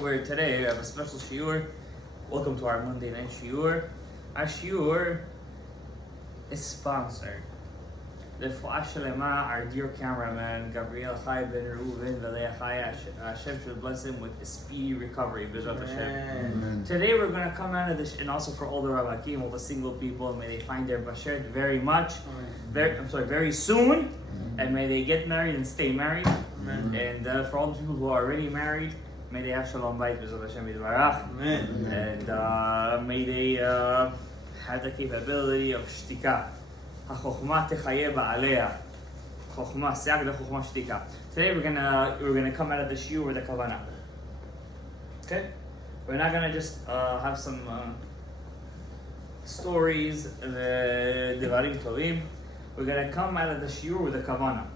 Where today we have a special shiur. Welcome to our Monday night shiur. Our shiur is sponsored. L'fuah shalema, our dear cameraman Gabriel Chai Ben Reuven V'Leah Chai. Hashem should bless him with a speedy recovery. B'ezrat Hashem. Today we're going to come out of this, and also for all the Ravakim, all the single people, may they find their basher very soon, and may they get married and stay married. And for all the people who are already married, may they have Shalom Bait B'ezrat Hashem Yitbarach. And may they have the capability of shtika. HaChokhmah techayeh ba'aleha. Chokhmah siak de chokhmah shtika. Today we're gonna come out of the shiur with a kavana. Okay, we're not gonna just have some stories, devarim tovim. We're gonna come out of the shiur with a kavana.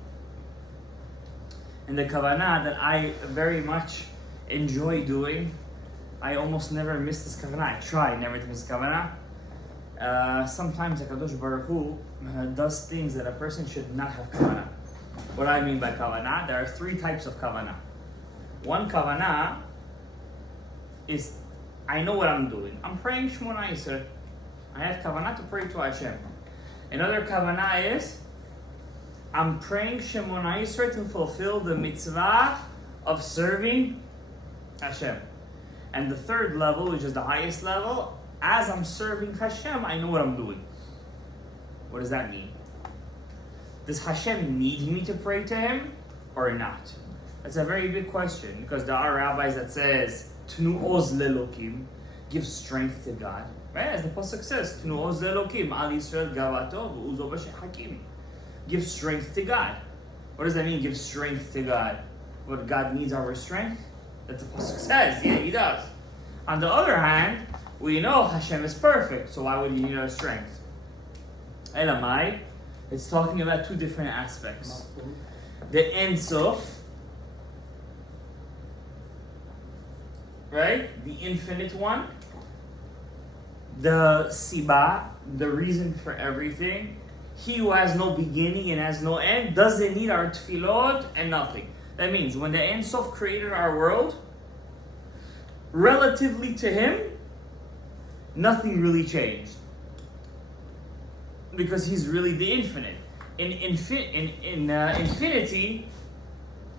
And the kavana that I very much enjoy doing, I almost never miss this kavana. I try never to miss kavana. Sometimes HaKadosh Baruch Hu does things that a person should not have kavana. What do I mean by kavana? There are three types of kavana. One kavana is, I know what I'm doing. I'm praying Shmona Yisrael. I have kavana to pray to Hashem. Another kavana is, I'm praying Shemona Yisrael to fulfill the mitzvah of serving Hashem. And the third level, which is the highest level, as I'm serving Hashem, I know what I'm doing. What does that mean? Does Hashem need me to pray to Him or not? That's a very big question, because there are rabbis that says, Tnu oz lelokim, give strength to God. Right? As the pasuk says, Tnu oz lelokim, al Yisrael gavato v'uzo b'sheh hakim. Give strength to God. What does that mean, give strength to God? What, God needs our strength? That the pasuk says, yeah, He does. On the other hand, we know Hashem is perfect, so why would He need our strength? Elamai, it's talking about two different aspects. The Ein Sof, right? The infinite one. The Siba, the reason for everything. He who has no beginning and has no end doesn't need our tefillot and nothing. That means when the Ein Sof created our world, relatively to Him, nothing really changed. Because He's really the infinite. In infinity,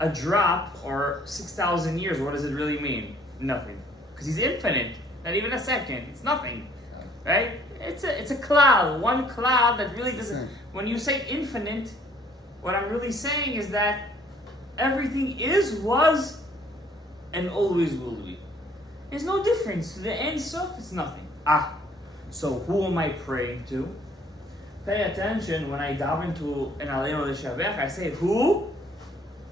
a drop or 6,000 years, what does it really mean? Nothing. Because He's infinite. Not even a second. It's nothing. Right? It's a cloud. One cloud that really doesn't... When you say infinite, what I'm really saying is that everything is, was, and always will be. There's no difference. To the Ein Sof, it's nothing. So who am I praying to? Pay attention when I dive into an Aleinu L'Shavech, I say Hu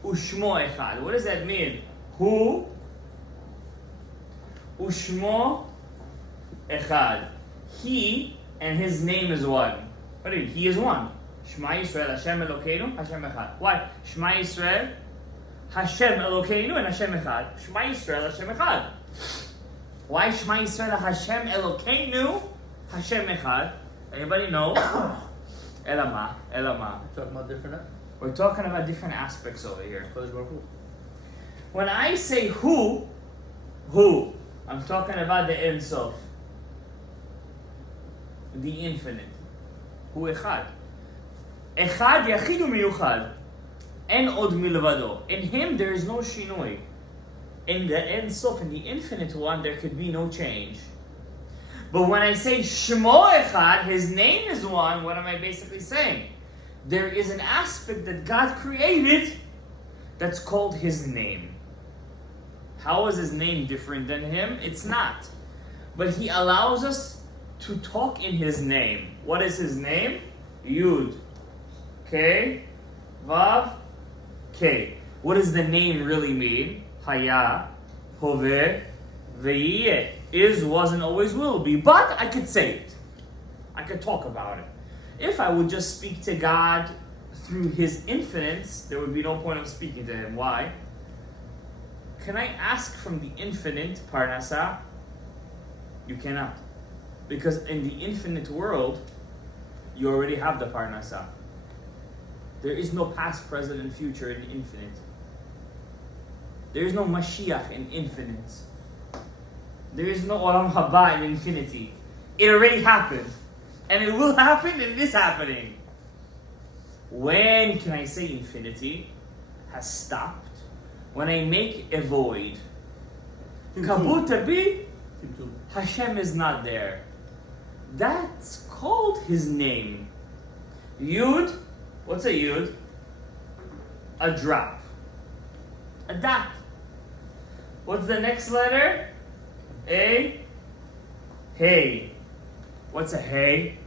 Ushmo Echad. What does that mean? Hu Ushmo Echad. He and His name is one. What do you mean? He is one. Shema Yisrael Hashem Elokeinu Hashem Echad. Why? Shema Yisrael Hashem Elokeinu and Hashem Echad. Shema Yisrael Hashem Echad. Why Shema Yisrael Hashem Elokeinu Hashem Echad? Anybody know? Elama. Talking about different. We're talking about different aspects over here. When I say who, I'm talking about the Ein Sof, the infinite. Hu Echad. Echad Yachid u'Miyuchad. En od milvado. In Him there is no shinoi. In the Ein Sof, in the infinite one, there could be no change. But when I say Shemo Echad, His name is one, what am I basically saying? There is an aspect that God created that's called His name. How is His name different than Him? It's not. But He allows us to talk in His name. What is His name? Yud, K, Vav, K. What does the name really mean? Haya, Hoveh, Ve'yeh. Is, was, and always will be. But I could say it. I could talk about it. If I would just speak to God through His infinites, there would be no point of speaking to Him. Why? Can I ask from the infinite parnasa? You cannot. Because in the infinite world, you already have the parnasa. There is no past, present, and future in the infinite. There is no Mashiach in infinite. There is no olam haba in infinity. It already happened. And it will happen and it is happening. When can I say infinity has stopped? When I make a void. Kabutabi, Hashem is not there. That's called his name. Yud, what's a yud? A drop. A dot. What's the next letter? A. Hey. What's a hey?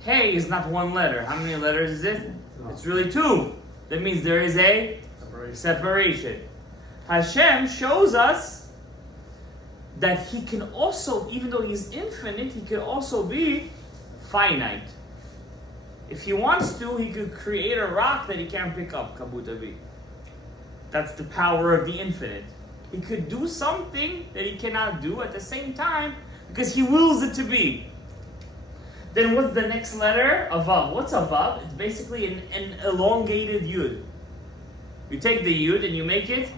Hey is not one letter. How many letters is it? It's really two. That means there is a separation. Hashem shows us that he can also, even though he's infinite, he can also be finite. If he wants to, he could create a rock that he can't pick up, kabutabi. That's the power of the infinite. He could do something that he cannot do at the same time because he wills it to be. Then what's the next letter? A vav. What's a vav? It's basically an elongated yud. You take the yud and you make it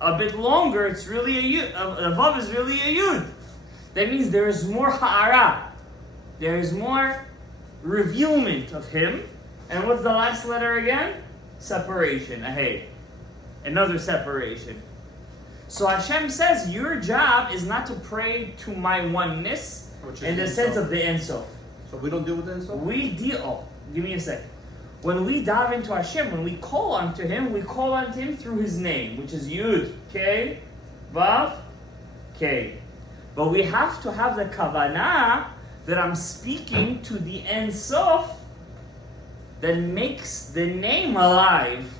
a bit longer. It's really a yud. A vav is really a yud. That means there is more ha'ara. There is more revealment of him. And what's the last letter again? Separation. A hey. Another separation. So Hashem says your job is not to pray to my oneness in the sense of the Ein Sof. So we don't deal with the Ein Sof? We deal. Oh, give me a second. When we dive into Hashem, when we call unto him, we call unto him through his name, which is Yud, K, Vav, K. But we have to have the kavana that I'm speaking to the Ein Sof that makes the name alive.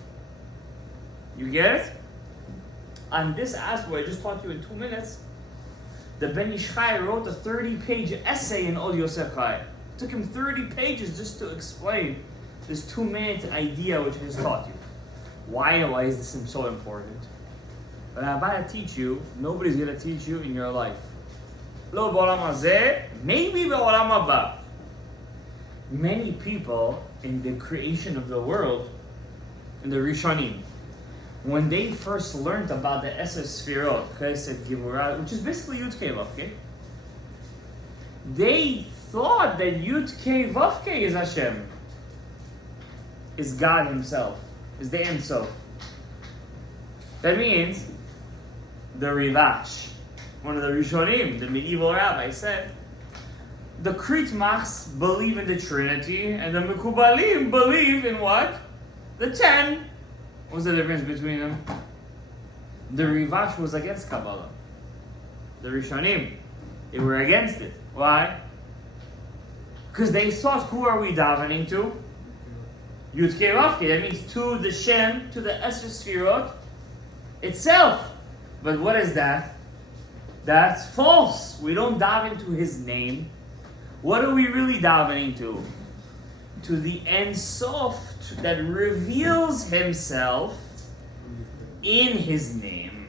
You get it? On this aspect, I just taught you in 2 minutes, the Ben Ish Chai wrote a 30-page essay in Od Yosef Chai. It took him 30 pages just to explain this 2-minute idea which I just taught you. Why is this so important? But I'm about to teach you, nobody's going to teach you in your life. Lo b'olam hazeh, maybe b'olam haba. Many people in the creation of the world, in the Rishonim, when they first learned about the Eser Sfirot, Chesed, Gevurah, which is basically Yud Kei Vav Kei, they thought that Yud Kei Vav Kei is Hashem, is God himself, is the Ein Sof. That means the Rivash, one of the Rishonim, the medieval rabbi, said, the Kritmachs believe in the Trinity, and the Mekubalim believe in what? The 10. What's the difference between them? The Rivash was against Kabbalah. The Rishonim, they were against it. Why? Because they thought, who are we davening to? Yud Kei Vav Kei. That means to the Shem, to the Eser Sfirot itself. But what is that? That's false. We don't daven to his name. What are we really davening to? To the Ein Sof that reveals himself in his name.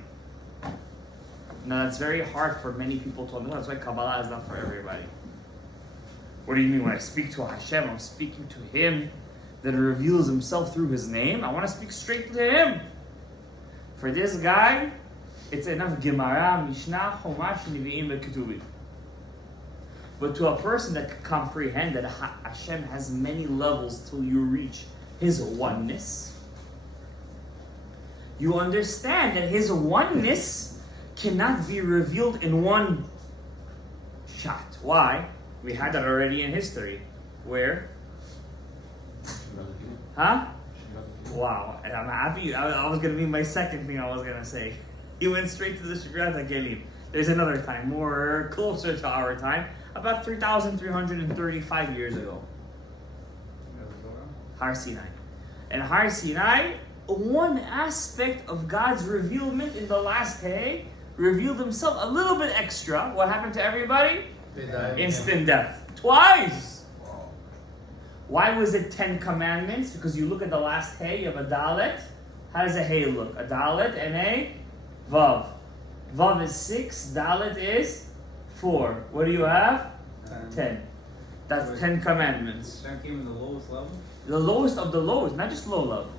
Now that's very hard for many people to understand. That's why Kabbalah is not for everybody. What do you mean? When I speak to Hashem, I'm speaking to him that reveals himself through his name. I want to speak straight to him. For this guy, it's enough Gemara, Mishnah, Chumash, Nevi'im, and Ketuvim. But to a person that can comprehend that Hashem has many levels till you reach his oneness, you understand that his oneness cannot be revealed in one shot. Why? We had that already in history. Where? Huh? Wow. I'm happy. I was going to be my second thing I was going to say. He went straight to the Shigrat HaKelim. There's another time, more closer to our time, about 3,335 years ago. Har Sinai. And Har Sinai, one aspect of God's revealment in the last day, revealed himself a little bit extra. What happened to everybody? They died. Instant death. Twice! Why was it 10 commandments? Because you look at the last hay, you have a dalet. How does a hay look? A dalet and a vav. Vav is 6, dalet is 4. What do you have? 10. That's 10 commandments. That came in the lowest level? The lowest of the lowest, not just low level.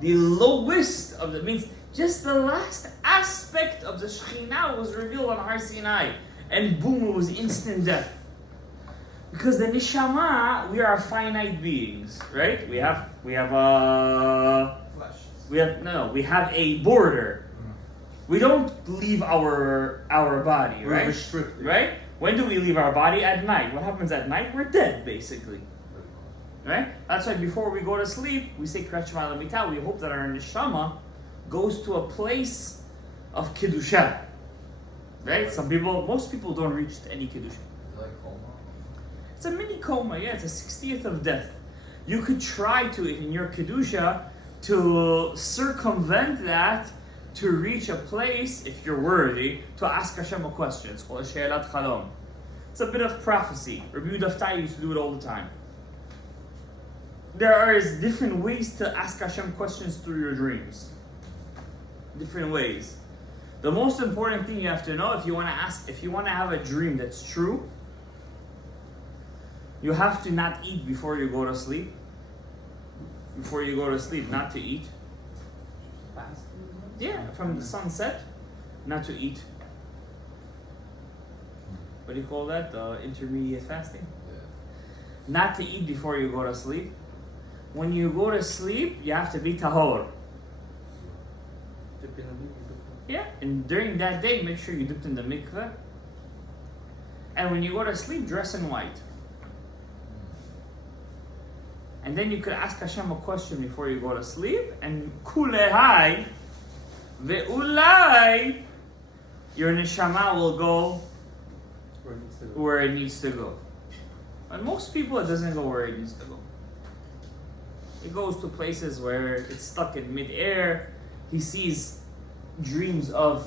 The lowest of the means Just the last aspect of the Shekhinah was revealed on Har Sinai. And boom, it was instant death. Because the Neshama, we are finite beings, right? We have a border. We don't leave our body, right? We're restricted. Right? When do we leave our body? At night. What happens at night? We're dead, basically. Right? That's why before we go to sleep, we say Kriyat Shema L'Mita. We hope that our Neshama goes to a place of Kedusha. Right? Most people don't reach any Kedusha. Is it like coma? It's a mini coma, yeah, it's a 60th of death. You could try to, in your Kedusha, to circumvent that, to reach a place, if you're worthy, to ask Hashem a question. It's called a She'elat Chalom. It's a bit of prophecy. Rabbi Yehuda used to do it all the time. There are different ways to ask Hashem questions through your dreams. Different ways. The most important thing you have to know, if you want to have a dream that's true, you have to not eat before you go to sleep. Before you go to sleep, not to eat. Yeah, from the sunset, not to eat. What do you call that? Intermediate fasting? Yeah. Not to eat before you go to sleep. When you go to sleep, you have to be tahor. Dip in the mikveh. Yeah, and during that day, make sure you dipped in the mikveh. And when you go to sleep, dress in white. And then you could ask Hashem a question before you go to sleep, and kulehai ve'ulai, your neshama will go where it needs to go. But most people, it doesn't go where it needs to go. It goes to places where it's stuck in mid-air. He sees dreams of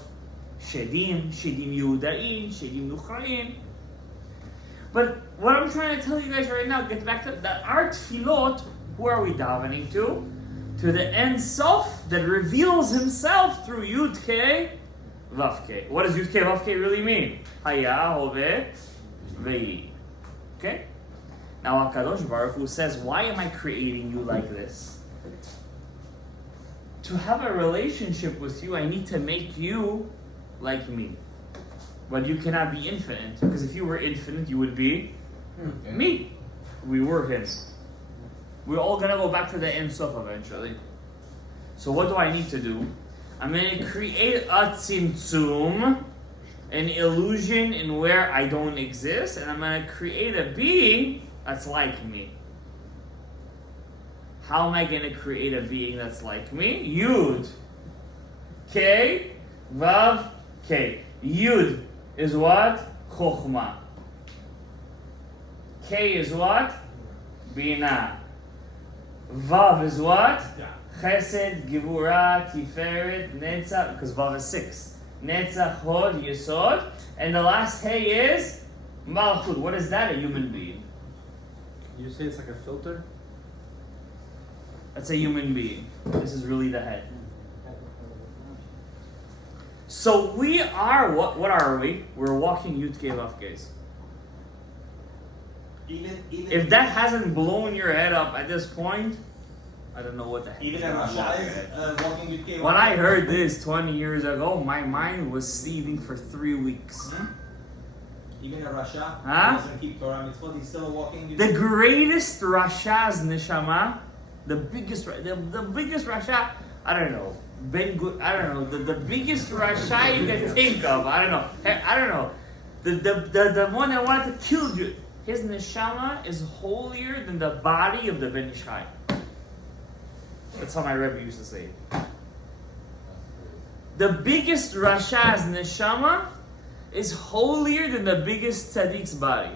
Shedim Yehudaim, Shedim Nuchraim. But what I'm trying to tell you guys right now, get back to that our tefillot, who are we davening to? To the Ein Sof that reveals himself through Yud Kei Vav Kei. What does Yud Kei Vav Kei really mean? Haya, Hove, Vei. Okay? Now HaKadosh Baruch Hu says, why am I creating you like this? To have a relationship with you, I need to make you like me. But you cannot be infinite, because if you were infinite, you would be me. We were him. We're all gonna go back to the Ein Sof eventually. So what do I need to do? I'm gonna create a tzimtzum, an illusion in where I don't exist, and I'm gonna create a being that's like me. How am I gonna create a being that's like me? Yud. K. Vav. K. Yud is what? Chokhmah. K is what? Bina. Vav is what? Chesed, Gevurah, Tiferet, Netzach, because Vav is 6. Netzach, Hod, Yesod. And the last Hey is Malchut. What is that? A human being. You say it's like a filter? That's a human being. This is really the head. So we are, what are we? We're walking Yud Kei Vav Keis. If that hasn't blown your head up at this point, I don't know what the heck. Even a Rasha is walking with K. When I heard this 20 years ago, my mind was seething for 3 weeks. Even a Rasha doesn't keep Torah mitzvot, he's still walking with The greatest Rasha's neshama, the biggest Rasha, I don't know. The biggest Rasha you can think of. I don't know. The one that wanted to kill you. His neshama is holier than the body of the Ben Ish Chai. That's how my Rebbe used to say it. The biggest Rasha's neshama is holier than the biggest Tzadik's body.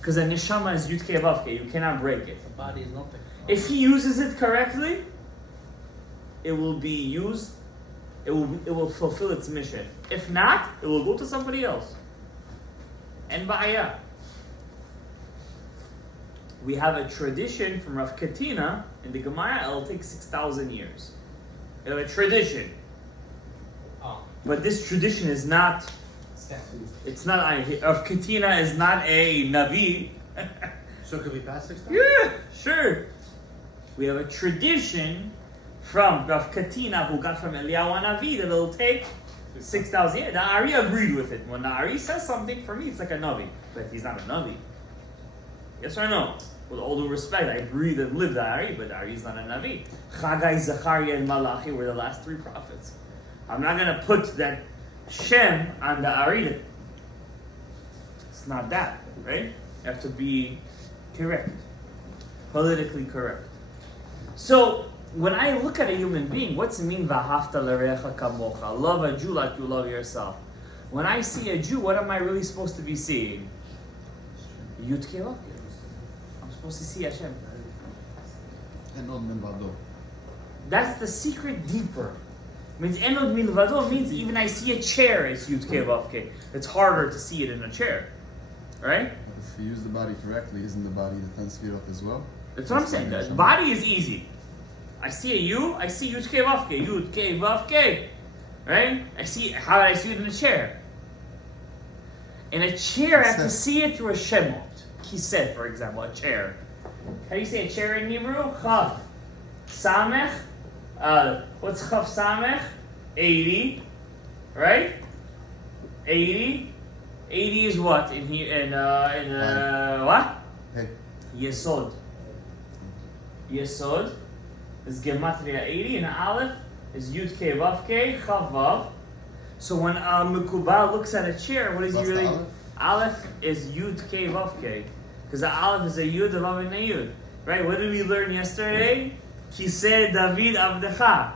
Because the neshama is Yud Kei Vav Kei. You cannot break it. The body is nothing. If he uses it correctly, it will be used. It will fulfill its mission. If not, it will go to somebody else. And ba'aya. We have a tradition from Rav Katina in the Gemara. It'll take 6,000 years. We have a tradition. But this tradition is not. It's not. Rav Katina is not a Navi. So it could be past 6,000? Yeah, sure. We have a tradition from Rav Katina, who got from Eliyahu Hanavi, that it'll take 6,000 years. The Ari agreed with it. When the Ari says something, for me, it's like a Navi. But he's not a Navi. Yes or no? With all due respect, I breathe and live the Ari, but the Ari is not a Navi. Chagai, Zechariah, and Malachi were the last 3 prophets. I'm not going to put that Shem on the Ari. It's not that, right? You have to be correct. Politically correct. So, when I look at a human being, what's it mean, V'ahavta l'recha kamocha? Love a Jew like you love yourself. When I see a Jew, what am I really supposed to be seeing? Yud Kei Vav Kei. I'm supposed to see Hashem. That's the secret deeper. Means enod milvado means even I see a chair, it's Yud Kei Vav Kei. It's harder to see it in a chair. Right? If you use the body correctly, isn't the body the 10 sefirot as well? That's what I'm saying. The body is easy. I see a U, I see Yud Kei Vav Kei, Yud Kei Vav Kei. Right? I see, how do I see it in a chair? In a chair, I have to see it through a shemot. Kiseh, for example, a chair. How do you say a chair in Hebrew? Chaf. Samech. What's Chaf Samech? 80. Right? 80. 80 is what? In here, what? Hey. Yesod. Yesod is Gematria 80, and Aleph is Yud Kei Vav Kei, Chav Vav. So when a Mekubal looks at a chair, what is he really? Aleph is Yud Kei Vav Kei. Because the Aleph is a Yud, a Vav, and a Yud. Right? What did we learn yesterday? Kiseh David Avdecha.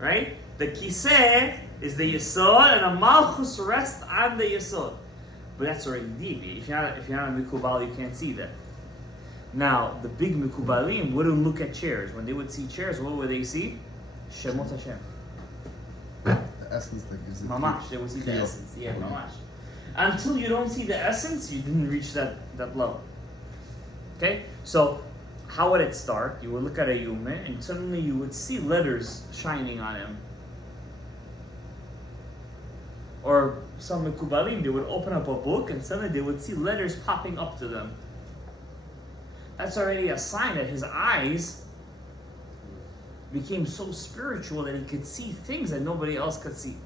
Right? The Kiseh is the Yesod, and the Malchus rests on the Yesod. But that's already deep. If you're not a Mikubal, you can't see that. Now, the big Mikubalim wouldn't look at chairs. When they would see chairs, what would they see? Shemot Hashem. The essence that gives it. Mamash. They would see the essence. Yeah, mamash. Until you don't see the essence, you didn't reach that level. Okay? So, how would it start? You would look at a human, and suddenly you would see letters shining on him. Or some Mekubalim, they would open up a book, and suddenly they would see letters popping up to them. That's already a sign that his eyes became so spiritual that he could see things that nobody else could see.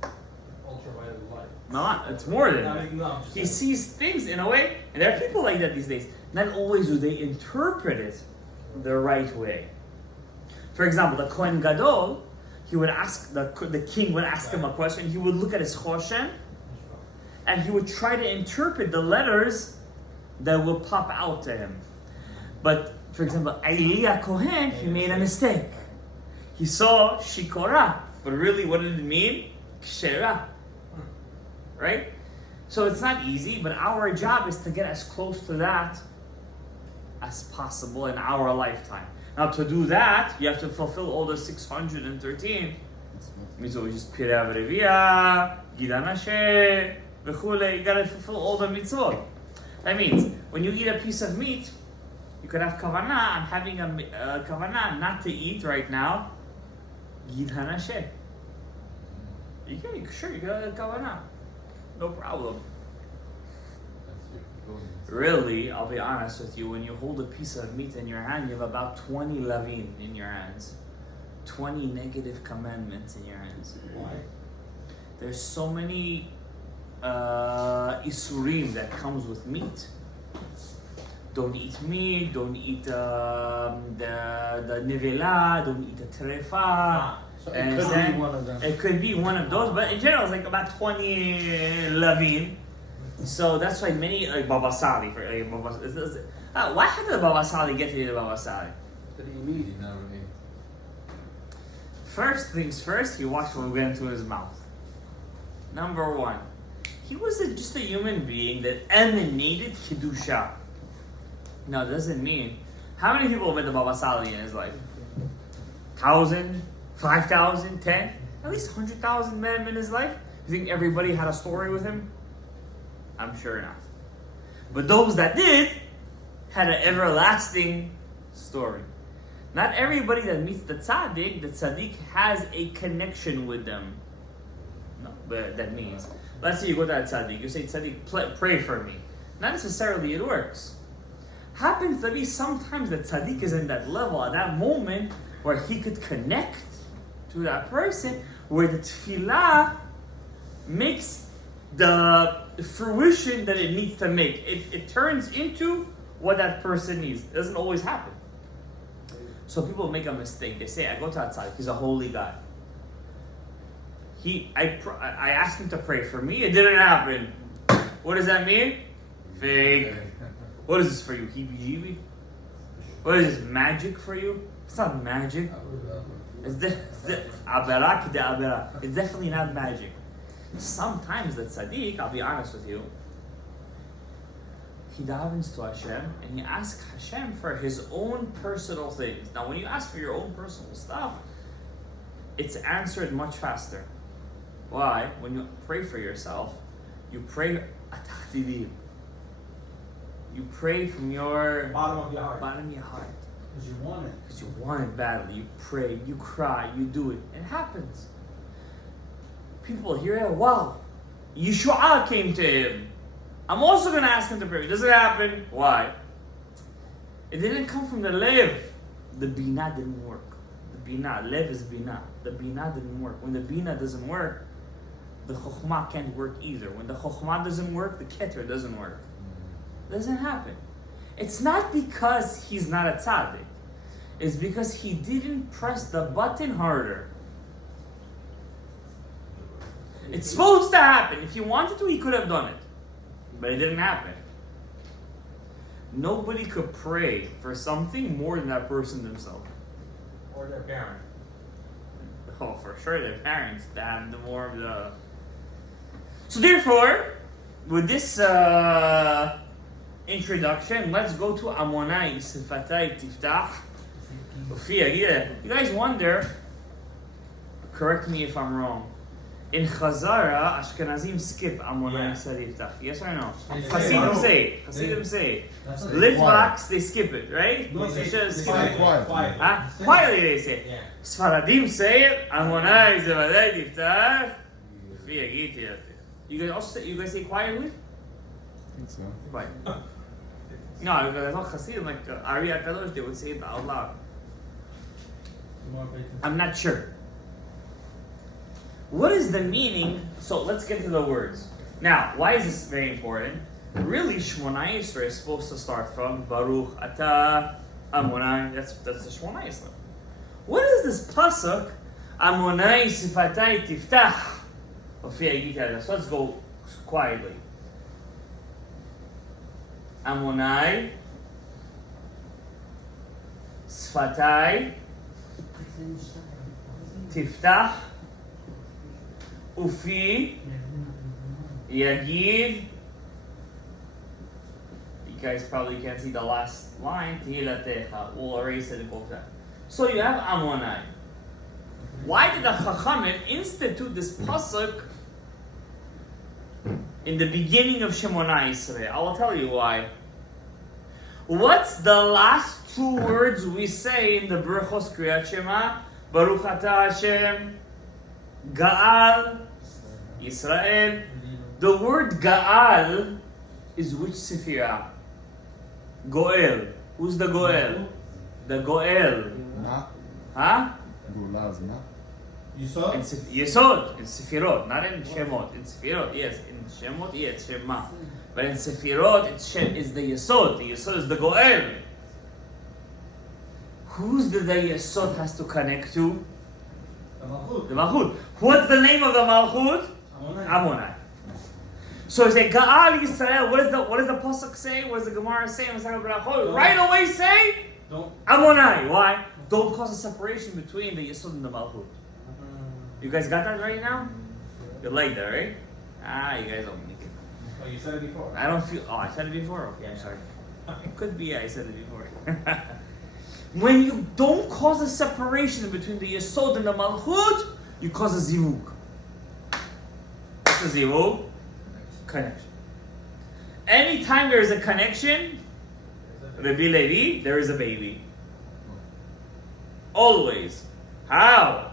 Ultraviolet light. No, it's more than that. He sees things in a way, and there are people like that these days. Not always do they interpret it the right way. For example, the Kohen Gadol, he would ask, the king would ask him a question, he would look at his choshen, and he would try to interpret the letters that will pop out to him. But, for example, Elia Kohen, he made a mistake. He saw Shikora, but really what did it mean? Kshera. Right? So it's not easy, but our job is to get as close to that as possible in our lifetime. Now to do that, you have to fulfill all the 613. Mitzvot, which is Pirav Revia, Gidan Hashem, V'chule. You gotta fulfill all the mitzvot. That means, when you eat a piece of meat, you could have kavana. I'm having a kavana not to eat right now. Gidan Hashem. You got a kavana. No problem. Really, I'll be honest with you, when you hold a piece of meat in your hand, you have about 20 lavin in your hands. 20 negative commandments in your hands. Why? There's so many isurim that comes with meat. Don't eat meat, don't eat the nevela, don't eat the trefa. So it could be one of them. It could be one of those, but in general, it's like about 20 lavin. So that's why many like Baba Sali for why how did the Baba Sali get to the Baba Sali? Did he need? He never ate. First things first, he watched what went into his mouth. Number one, he was just a human being that emanated Kedusha. Now, it doesn't mean, how many people met the Baba Sali in his life? 1,000? 5,000? 10? At least 100,000 met him in his life? You think everybody had a story with him? I'm sure not. But those that did had an everlasting story. Not everybody that meets the Tzadik has a connection with them. No, but that means, let's say you go to a Tzadik, you say, Tzadik, pray for me. Not necessarily it works. Happens to be sometimes the Tzadik is in that level, at that moment, where he could connect to that person, where the tefillah makes the fruition that it needs to make. It turns into what that person needs. It doesn't always happen. So people make a mistake. They say, I go to a Tzadik, he's a holy guy. I asked him to pray for me, it didn't happen. What does that mean? Fake. What is this for you? Heebie-jeebie? What is this, magic for you? It's not magic. It's definitely not magic. Sometimes the Tzadik, I'll be honest with you, he davens to Hashem and he asks Hashem for his own personal things. Now when you ask for your own personal stuff, it's answered much faster. Why? When you pray for yourself, you pray atachtidim. You pray from your Bottom of your heart. bottom of your heart. Because you want it. Because you want it badly. You pray, you cry, you do it. It happens. People hear it, wow, Yeshua came to him. I'm also going to ask him to pray. Does it happen? Why? It didn't come from the lev. The bina didn't work. The bina, lev is bina. The bina didn't work. When the bina doesn't work, the chokhmah can't work either. When the chokhmah doesn't work, the keter doesn't work. It doesn't happen. It's not because he's not a tzaddik. It's because he didn't press the button harder. It's supposed to happen. If he wanted to, he could have done it. But it didn't happen. Nobody could pray for something more than that person themselves. Or their parent. Oh, for sure, their parents have the more of the... So therefore, with this introduction, let's go to Amonai, Sefatay, Tiftach. You guys wonder, correct me if I'm wrong, in Chazara, Ashkenazim skip Amonai Tiftach. Yes or no? Hasidim say it. Hasidim say it. Litvaks, they skip it, right? No, They they should say skip it it. quietly. Huh? Quietly they say it. Yeah. Sfaradim say it, Amonai Sefatay, Tiftach. You guys say quietly? I think so. Quiet. No, because I thought Hasidim, like Ari HaKadosh, they would say it out loud. I'm not sure. What is the meaning? So let's get to the words. Now, why is this very important? Really, Shmona Yisrael is supposed to start from Baruch Ata Amonai. That's the Shmona Yisrael. What is this pasuk? Amonai Sefatay Tiftach. So let's go quietly. Amonai Sefatay Tiftach Ufi Yagid. You guys probably can't see the last line. Tehilatecha. We'll erase it and go back. So you have Amonai. Why did the Chachamim institute this pasuk in the beginning of Shemona Yisrael? I will tell you why. What's the last two words we say in the Berachos Kriyat Shema? Baruch Ata Hashem, Ga'al, Yisrael. The word Ga'al is which Sefirah? Goel. Who's the Goel? The Goel. Na. Huh? Gula is na. You saw? In Yesod, in Sefirot, not in Shemot. In Sefirot, yes. In Shemot, yes, Shema. But in Sefirot, it's the Yesod. The Yesod is the Goel. Who's the Yesod has to connect to? The Malchut. The Malchut. What's the name of the Malchut? Amonai. So it's a Ga'al Yisrael. What does the pasuk say? What does the Gemara say? Right away say Amonai. Why? Don't cause a separation between the Yesod and the Malchut. You guys got that right now? You like that, right? You guys don't make it. Oh, you said it before. I don't feel. Oh, I said it before. Okay, I'm Yeah. sorry. It could be I said it before. When you don't cause a separation between the Yesod and the Malchut, you cause a zivug. What's a zivug? Connection. Anytime there is a connection, Rabbi Levi, there is a baby. Always. How?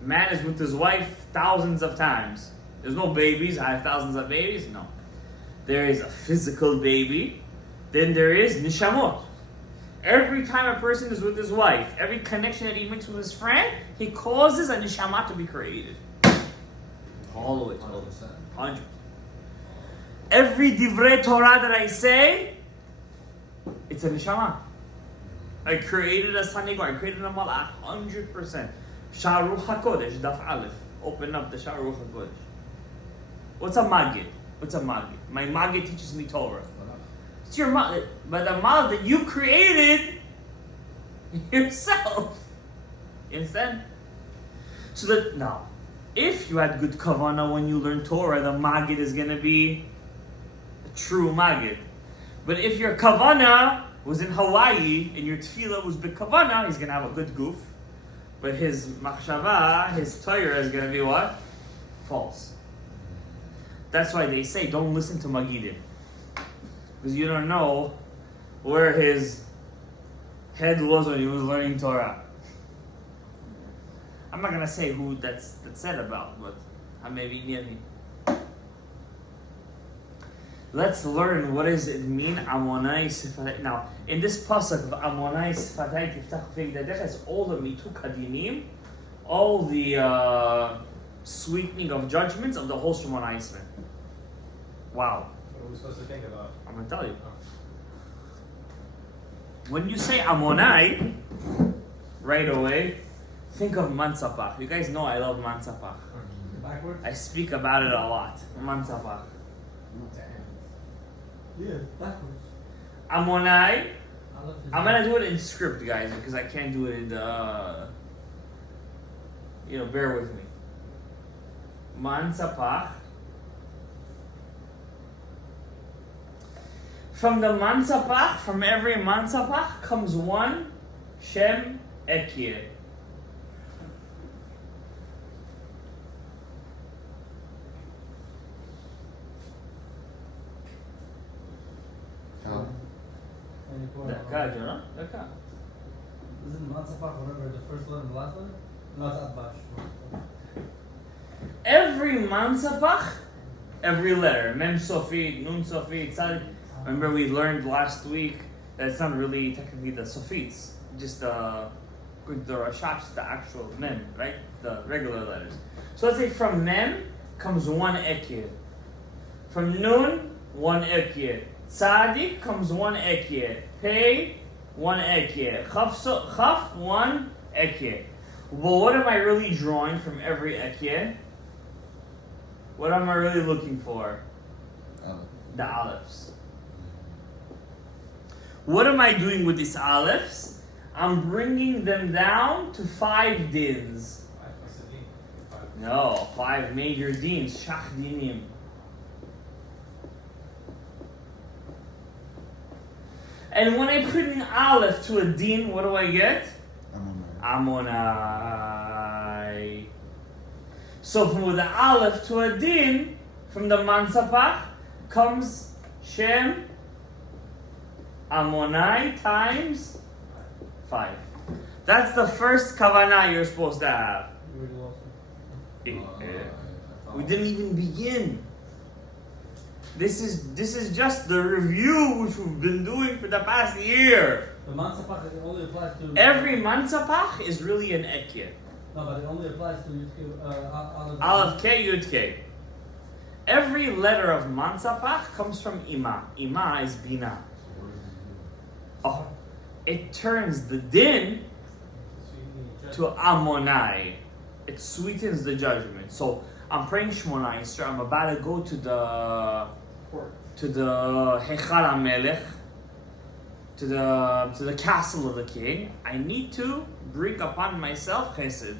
Man is with his wife thousands of times. There's no babies. I have thousands of babies. No. There is a physical baby. Then there is nishamot. Every time a person is with his wife, every connection that he makes with his friend, he causes a neshama to be created. All the way to 100. Every divrei Torah that I say, it's a neshama. I created a sanigar, I created a malach, 100%. Sharuch HaKodesh, Daf Aleph. Open up the Sharuch HaKodesh. What's a magid? What's a magid? My magid teaches me Torah. It's your magid, but the magid that you created yourself. You understand? So that now, if you had good kavana when you learn Torah, the magid is going to be a true magid. But if your kavana was in Hawaii and your tefillah was big kavana, he's going to have a good goof. But his machshava, his Torah is going to be what? False. That's why they say don't listen to Magidim. Because you don't know where his head was when he was learning Torah. I'm not going to say who that's said about, but maybe near me. Let's learn what does it mean, Amonai Sefatay. Now, in this pasuk of Amonai Sefatay Tiftach V'Gdadecha, has all the mituk hadinim, all the sweetening of judgments of the whole Shemona Yisrael. Wow. What are we supposed to think about? I'm going to tell you. When you say Amonai, right away, think of Mansapach. You guys know I love Mansapach. Backwards? I speak about it a lot. Mansapach. Yeah, backwards. Amonai. I'm gonna do it in script, guys, because I can't do it in the. Bear with me. Mansapach. From the Mansapach, from every Mansapach comes one Shem Ekir. Daka, Jonah? Daka. Isn't Mansapach whatever the first letter and the last letter? No, it's Atbash. Every Mansapach, every letter. Mem Sofit, Nun Sofit, Tzadik. Remember we learned last week that it's not really technically the Sofits. Just the Rashash, the actual Mem, right? The regular letters. So let's say from Mem comes one Ekir. From Nun, one Ekir. Tzadik comes one Ekir. Pei, one Ekir. Chaf, one Ekir. Well, what am I really drawing from every Ekir? What am I really looking for? The Alephs. What am I doing with these Alephs? I'm bringing them down to 5 dins. No, 5 major dins. Shach dinim. And when I put an Aleph to a din, what do I get? Amonai. So from the Aleph to a din, from the Mansapach, comes Shem Amonai times 5. That's the first kavana you're supposed to have. We didn't even begin. This is just the review which we've been doing for the past year. The Mansapach only applies to... Every Mansapach is really an Ekir. No, but it only applies to Aleph K, Yud K. Every letter of Mansapach comes from Ima. Ima is Bina. Oh, it turns the din to Amonai. It sweetens the judgment. So I'm praying Shemona Yisrael. I'm about to go to the Hechal HaMelech, to the castle of the king. I need to bring upon myself Chesed.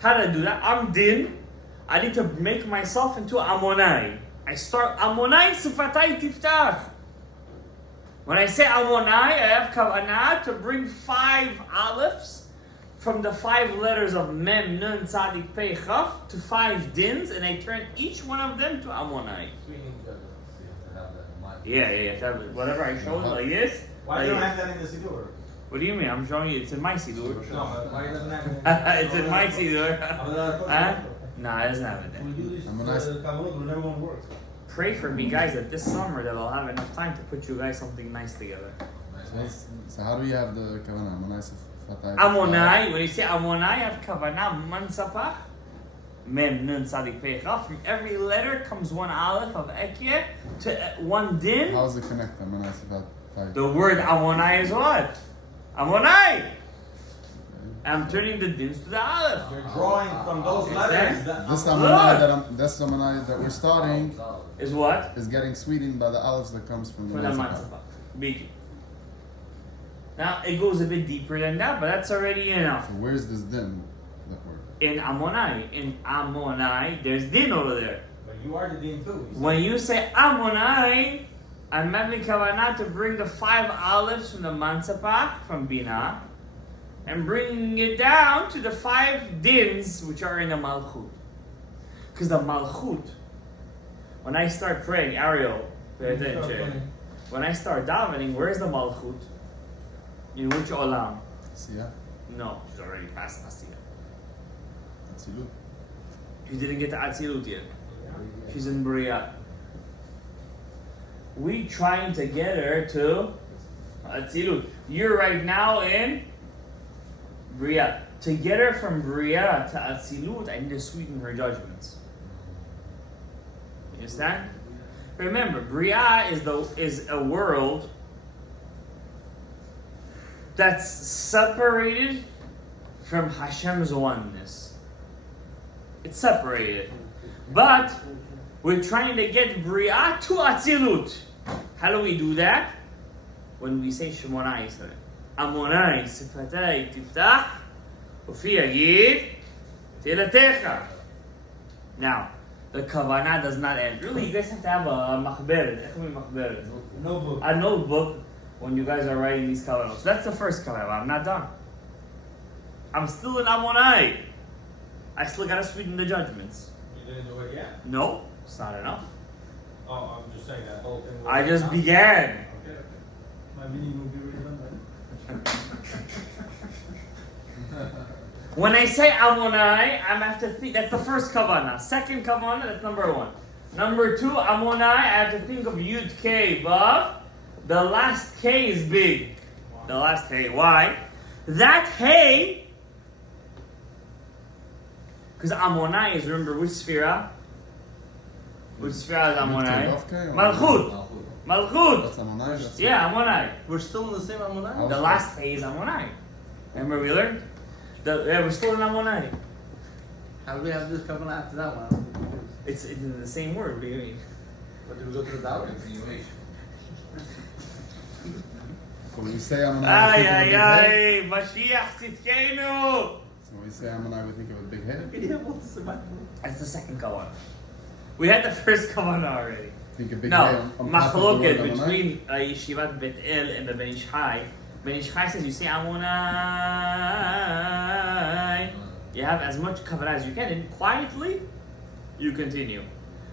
How do I do that? I'm din. I need to make myself into Amonai. I start Amonai Sefatay Tiftach. When I say Amonai, I have Kavanat to bring 5 Alephs from the 5 letters of Mem, Nun, Tzadik, Pei, Chaf to 5 dins, and I turn each one of them to Amonai. Yeah. Whatever I showed, like this. Why do you don't have that in the Siddur? What do you mean? I'm showing you. It's in my Siddur. No, why doesn't have it? It's in my Siddur. Huh? Nah, it doesn't have it there. We do these Kavanot when everyone works. Pray for me, guys, that this summer that I'll have enough time to put you guys something nice together. So how do you have the kavana? Amonai Sefatay. Amonai, when you say Amonai, you have kavana, mansapach, mem, nun, tzadik, pei, chaf. From every letter comes one aleph of ekye to one din. How does it connect? Amonai Sefatay. The word Amonai is what? Amonai! I'm turning the dins to the aleph. You're drawing from those letters. This Amonai that we're starting Is what? is getting sweetened by the olives that comes from the For the matzah. matzah. Big. Now it goes a bit deeper than that, but that's already enough. So where's this din? That word. In Ammonai, there's din over there. But you are the dean too. When you say Ammonai, I'm making Kavanat to bring the 5 olives from the Mansapach, from Bina, and bringing it down to the 5 dins which are in the Malchut. Because the Malchut, when I start praying, Ariel, pay attention. When I start davening, where's the Malchut? In which Olam? Asiya. No, she's already past Asiya. Atzilut. She didn't get to Atzilut yet. She's in Bria. We trying to get her to Atzilut. You're right now in Bria. To get her from Bria to Atzilut, I need to sweeten her judgments. You understand? Remember, Bria is a world that's separated from Hashem's oneness. It's separated. But we're trying to get Bria to Atzilut. How do we do that? When we say Shemonai Yisrael. Amonai, Sefatay, Tiftach, Ufi Yagid, Tilatecha. Now, the kavana does not end. Really, you guys have to have a machberet. Notebook. A notebook when you guys are writing these kavanot. So that's the first kavana. I'm not done. I'm still in Amonai. I still gotta sweeten the judgments. You didn't do it yet? No, it's not enough. Oh, I'm just saying that whole thing. I just began. Okay. My meeting will be redone then. When I say Amonai, I'm have to think. That's the first kavana. Second kavana, that's number 1. Number 2, Amonai, I have to think of Yud K Vav. The last K is big. The last K. Why? That Hey, because Amonai is, remember which sphera? Which sphera is Amonai? Malchut. Malchut. That's Amonai. That's Yeah, Amonai. We're still in the same Amonai? The last Hey is Amonai. Remember we learned? Yeah, we're still in Amonai. How do we have this coming after that one? It's in the same word. What do you mean? What, do we go to the Dow? So when you say Amonai, Ay, we think of a big ay, head. ay. Mashiach Tzidkenu. So when we say Amonai, we think of a big head. Yeah, what's the matter? That's the second kavanah. We had the first kavanah already. Think a big No, head on top of the word machloket Amonai. between Yeshivat Bet El and the Ben Ish Chai. Ben Ish Chai says you say Amonai. You have as much kavanah as you can, and quietly you continue.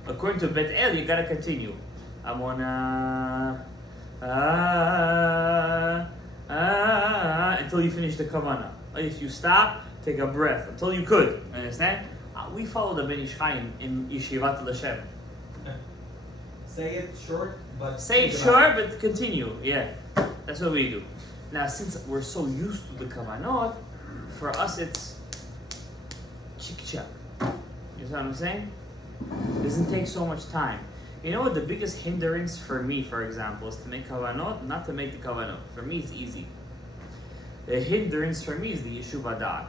According to Bet El, you gotta continue. Amonai. Until you finish the kavanah. If you stop, take a breath until you could. Understand? We follow the Ben Ish Chai in Yeshivat L'Shem. Say it short, but Say it think short, about but continue. Yeah, that's what we do. Now, since we're so used to the kavanot, for us it's chik-chak. You know what I'm saying? It doesn't take so much time. You know what the biggest hindrance for me, for example, is to make kavanot, not to make the kavanot. For me, it's easy. The hindrance for me is the yeshuv adat.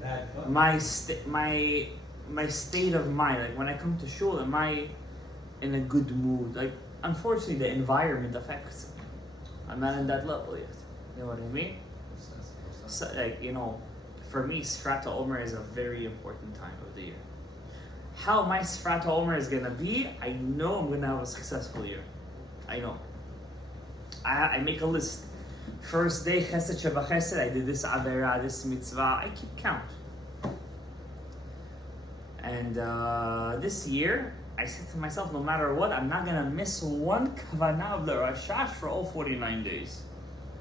that. My state of mind, like when I come to shul, am I in a good mood? Like, unfortunately, the environment affects me. I'm not in that level yet. You know what I mean? So, like, you know, for me, Sfrat Omer is a very important time of the year. How my Sfrat Omer is gonna be, I know I'm gonna have a successful year. I know. I make a list. First day, Chesed Sheba Chesed, I did this Avera, this mitzvah. I keep count. And this year, I said to myself, no matter what, I'm not gonna miss one kavana of the Rashash for all 49 days.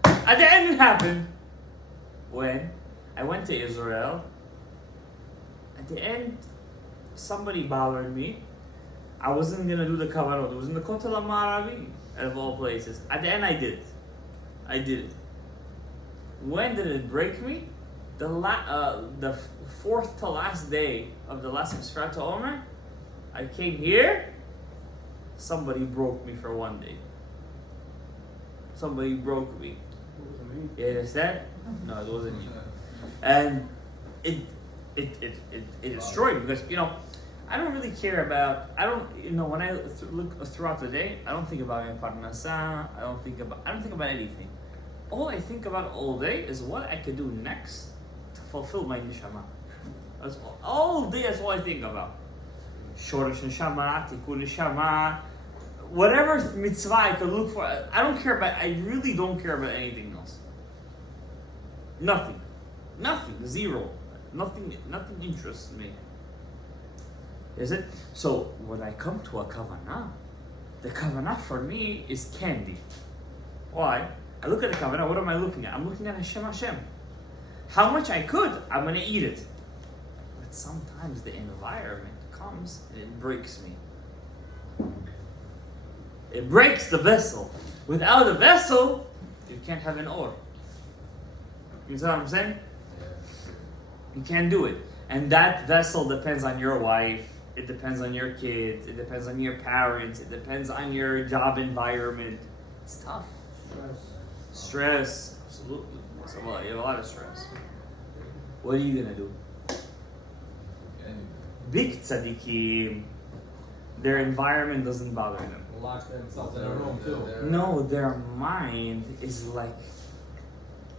At the end, it happened. When I went to Israel, at the end, somebody bothered me. I wasn't gonna do the kavanot. It was in the Kotel HaMa'aravi, out of all places. At the end, I did it. I did it. When did it break me? The fourth to last day of the last Sefatay Omer, I came here. Somebody broke me for one day. Somebody broke me. You understand? No, it wasn't me. And it destroyed me because I don't really care about. When I look throughout the day, I don't think about my parnasa. I don't think about anything. All I think about all day is what I could do next to fulfill my neshama. That's all day. That's all I think about. Shoresh neshama, tikkun neshama, whatever mitzvah I could look for. I don't care about. I really don't care about anything else. Nothing, zero. Nothing interests me. Is it? So when I come to a kavana, the kavana for me is candy. Why? I look at the kavana, what am I looking at? I'm looking at Hashem. How much I could, I'm going to eat it. But sometimes the environment comes and it breaks me. It breaks the vessel. Without a vessel, you can't have an or. You know what I'm saying? You can't do it. And that vessel depends on your wife. It depends on your kids. It depends on your parents. It depends on your job environment. It's tough. Stress. Absolutely. So, you have a lot of stress. What are you going to do? Big tzadikim, their environment doesn't bother them. Lock themselves in a room too. No, their mind is like,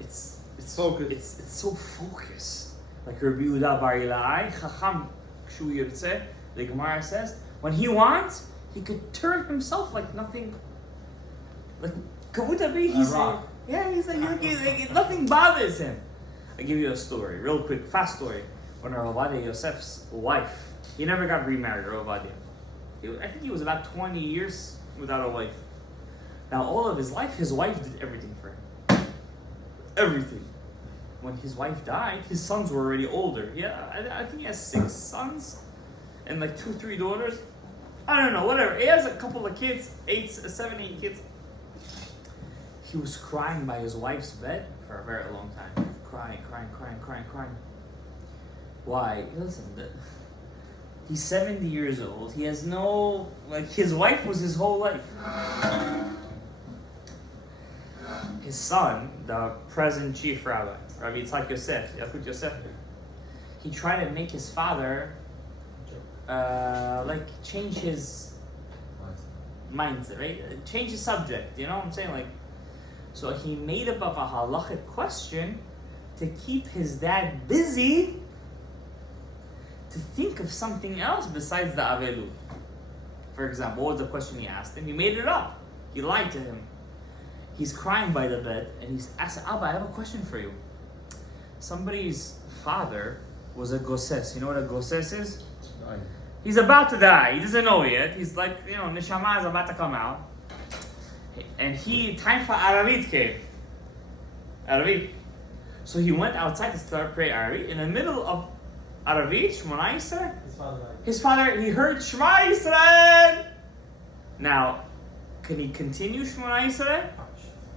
it's focused. It's so focused. Like Rabbi Yehuda Bar Ilai, Chacham Kshu Yirtzeh, the Gemara says, when he wants, he could turn himself like nothing. Like Kavuta he's like, he's like nothing bothers him. I'll give you a story, real quick, fast story. When Rav Ovadia Yosef's wife, he never got remarried, Rav Ovadia. I think he was about 20 years without a wife. Now all of his life, his wife did everything for him. Everything. When his wife died, his sons were already older. I think he has 6 sons and like 2-3 daughters. I don't know, whatever. He has a couple of kids, 7, 8 kids. He was crying by his wife's bed for a very long time. Crying. Why? Listen, he's 70 years old. He has no, his wife was his whole life. His son, the present chief rabbi, Rabbi Yitzhak Yosef, he tried to make his father, change his mindset, right? Change his subject, you know what I'm saying? So he made up of a halachic question to keep his dad busy to think of something else besides the Avelu. For example, what was the question he asked him? He made it up. He lied to him. He's crying by the bed and he's asking, Abba, I have a question for you. Somebody's father was a goses. You know what a goses is? He's about to die. He doesn't know yet. He's like, neshama is about to come out. And time for Aravit came. Aravit. So he went outside to start praying Aravit. In the middle of Aravit, Shmona Yisrael, his father, he heard Shema Yisrael. Now, can he continue Shmona Yisrael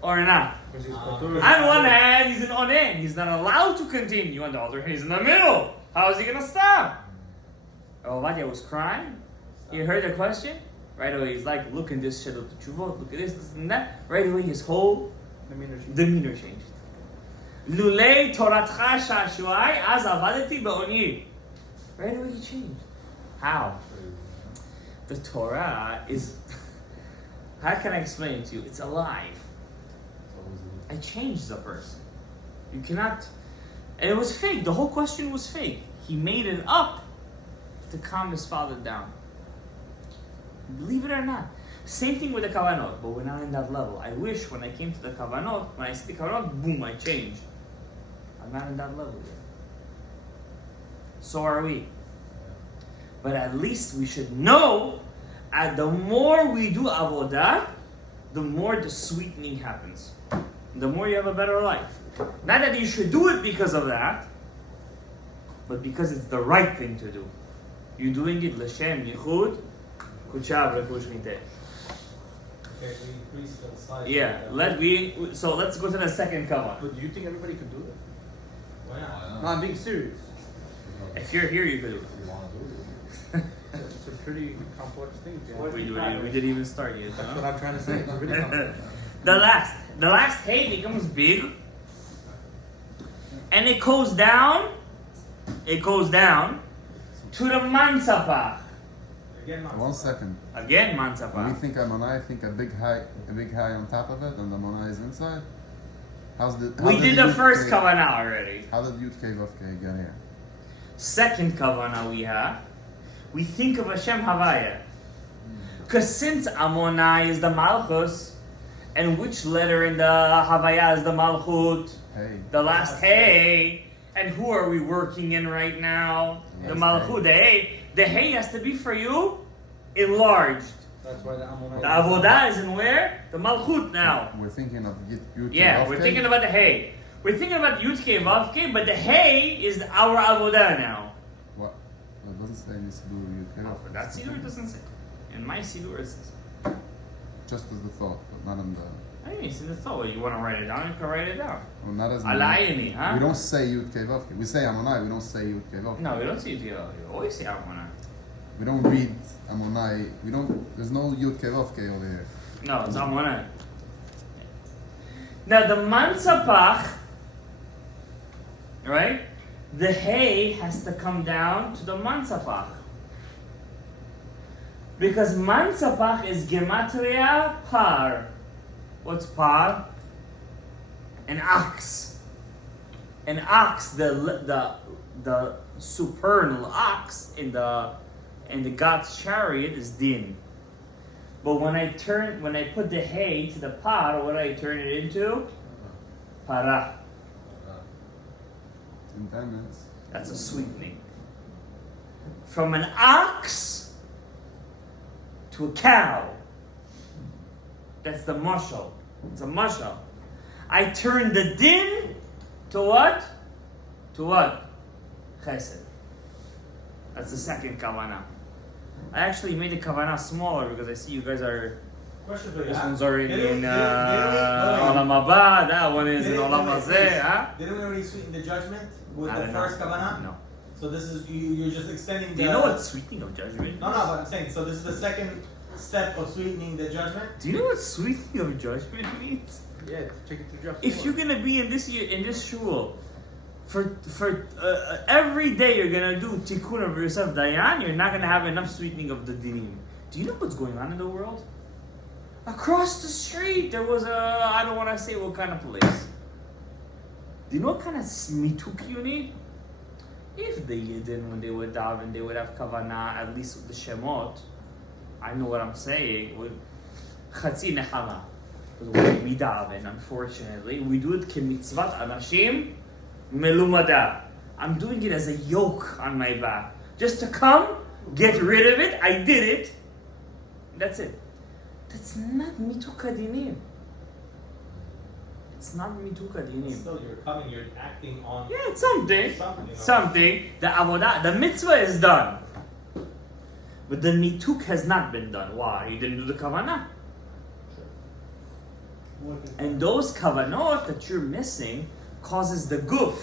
or not? On one hand, he's in Onen. He's not allowed to continue. On the other hand, he's in the middle. How is he going to stop? Ovadia was crying. He heard the question. Right away, he's like, look in this Shadot Teshuvot, look at this and that. Right away, his whole demeanor changed. Lulei Toratcha Shashuai Az Avadati Ba'oni. Right away, he changed. How? The Torah is, how can I explain it to you? It's alive. I changed the person. You cannot, and it was fake. The whole question was fake. He made it up to calm his father down. Believe it or not. Same thing with the kavanot, but we're not in that level. I wish when I came to the kavanot, when I see the kavanot, boom, I changed. I'm not in that level yet. So are we. But at least we should know that the more we do avodah, the more the sweetening happens. The more you have a better life. Not that you should do it because of that, but because it's the right thing to do. You're doing it l'shem yichud Kuchav Refushkinte. Okay, we increase the size. Yeah, so let's go to the second cover. But do you think everybody could do it? Why not? No, I'm being serious. If you're here, you could do it. You want to do it. It's a pretty complex thing. Yeah. We didn't even start yet. That's huh? what I'm trying to say. It's really complex. The last hay becomes big, and it goes down to the mansapach. Again, not. 1 second. Again, When we mansapach. think Amonai, I think a big high on top of it, and the Amonai is inside. We did the first Yud Kei- kavana already. How did Yud Kei Vav Kei get here? Second kavana we have. We think of Hashem Havaya. Because since Amonai is the Malchus, and which letter in the Havaya is the Malchut? Hey. The last hay. And who are we working in right now? The Last Malchut, the hay. The hay has to be for you enlarged. That's why the Ammonite. The Avodah is in where? The Malchut now. We're thinking of Yud Kei Yeah, Vav we're Kei. thinking about the hay. We're thinking about Yud Kei Vav Kei, but the hay is our Avodah now. What? It doesn't say Nisidur Yud Kei Vav For Kei. that Sidur it doesn't say. In my Sidur it says. Just as the thought, but not in the. I mean, it's in the Torah. You want to write it down, you can write it down. Well, not as. Alayini, huh? We don't say Yud Kei Vav Kei. We say Amonai. We don't say Yud Kei Vav Kei. No, we don't see Yud Kei Vav Kei. We always say Amonai. We don't read Amonai. We don't. There's no Yud Kei Vav Kei over here. No, it's Amonai. Now the Mansapach, right? The hay has to come down to the Mansapach. Because Mansapach is Gematria Par. What's Par? An ox. An ox, the supernal ox in the God's chariot is Din. But when I put the hay to the par, what do I turn it into? Para. In 10 minutes. That's a sweetening. From an ox to a cow. That's the mashal. It's a mashal. I turn the din to what? To what? Chesed. That's the second kavana. I actually made the kavana smaller because I see you guys are. Question for you. This huh? one's already Didn't we- in didn't Olam Haba. That one is in Didn't we- Olam wait, Hazeh, wait. huh? Didn't we already sweeten the judgment with I the don't know. first kavana? No. So this is you're just extending the. Do you know what sweetening of judgment? No, no, but I'm saying so. This is the second step of sweetening the judgment. Do you know what sweetening of judgment means? Yeah, take it to Jeff. If you're gonna be in this shul, for every day you're gonna do tikkun of yourself dayan, you're not gonna have enough sweetening of the dinim. Do you know what's going on in the world? Across the street there was I don't want to say what kind of place. Do you know what kind of mituk you need? If the Yidden, when they would daven, they would have kavana, at least with the shemot. I know what I'm saying. With chatzi nechama. Because when we daven, unfortunately, we do it kemitzvat anashim melumada. I'm doing it as a yoke on my back. Just to come, get rid of it. I did it. That's it. That's not mituk adinim. It's not mituk adinim. Still, you're coming. You're acting on. Yeah, it's something. Something, you know. Something. The avodah, the mitzvah is done. But the nituk has not been done. Why? You didn't do the kavanah. And those kavanot that you're missing causes the guf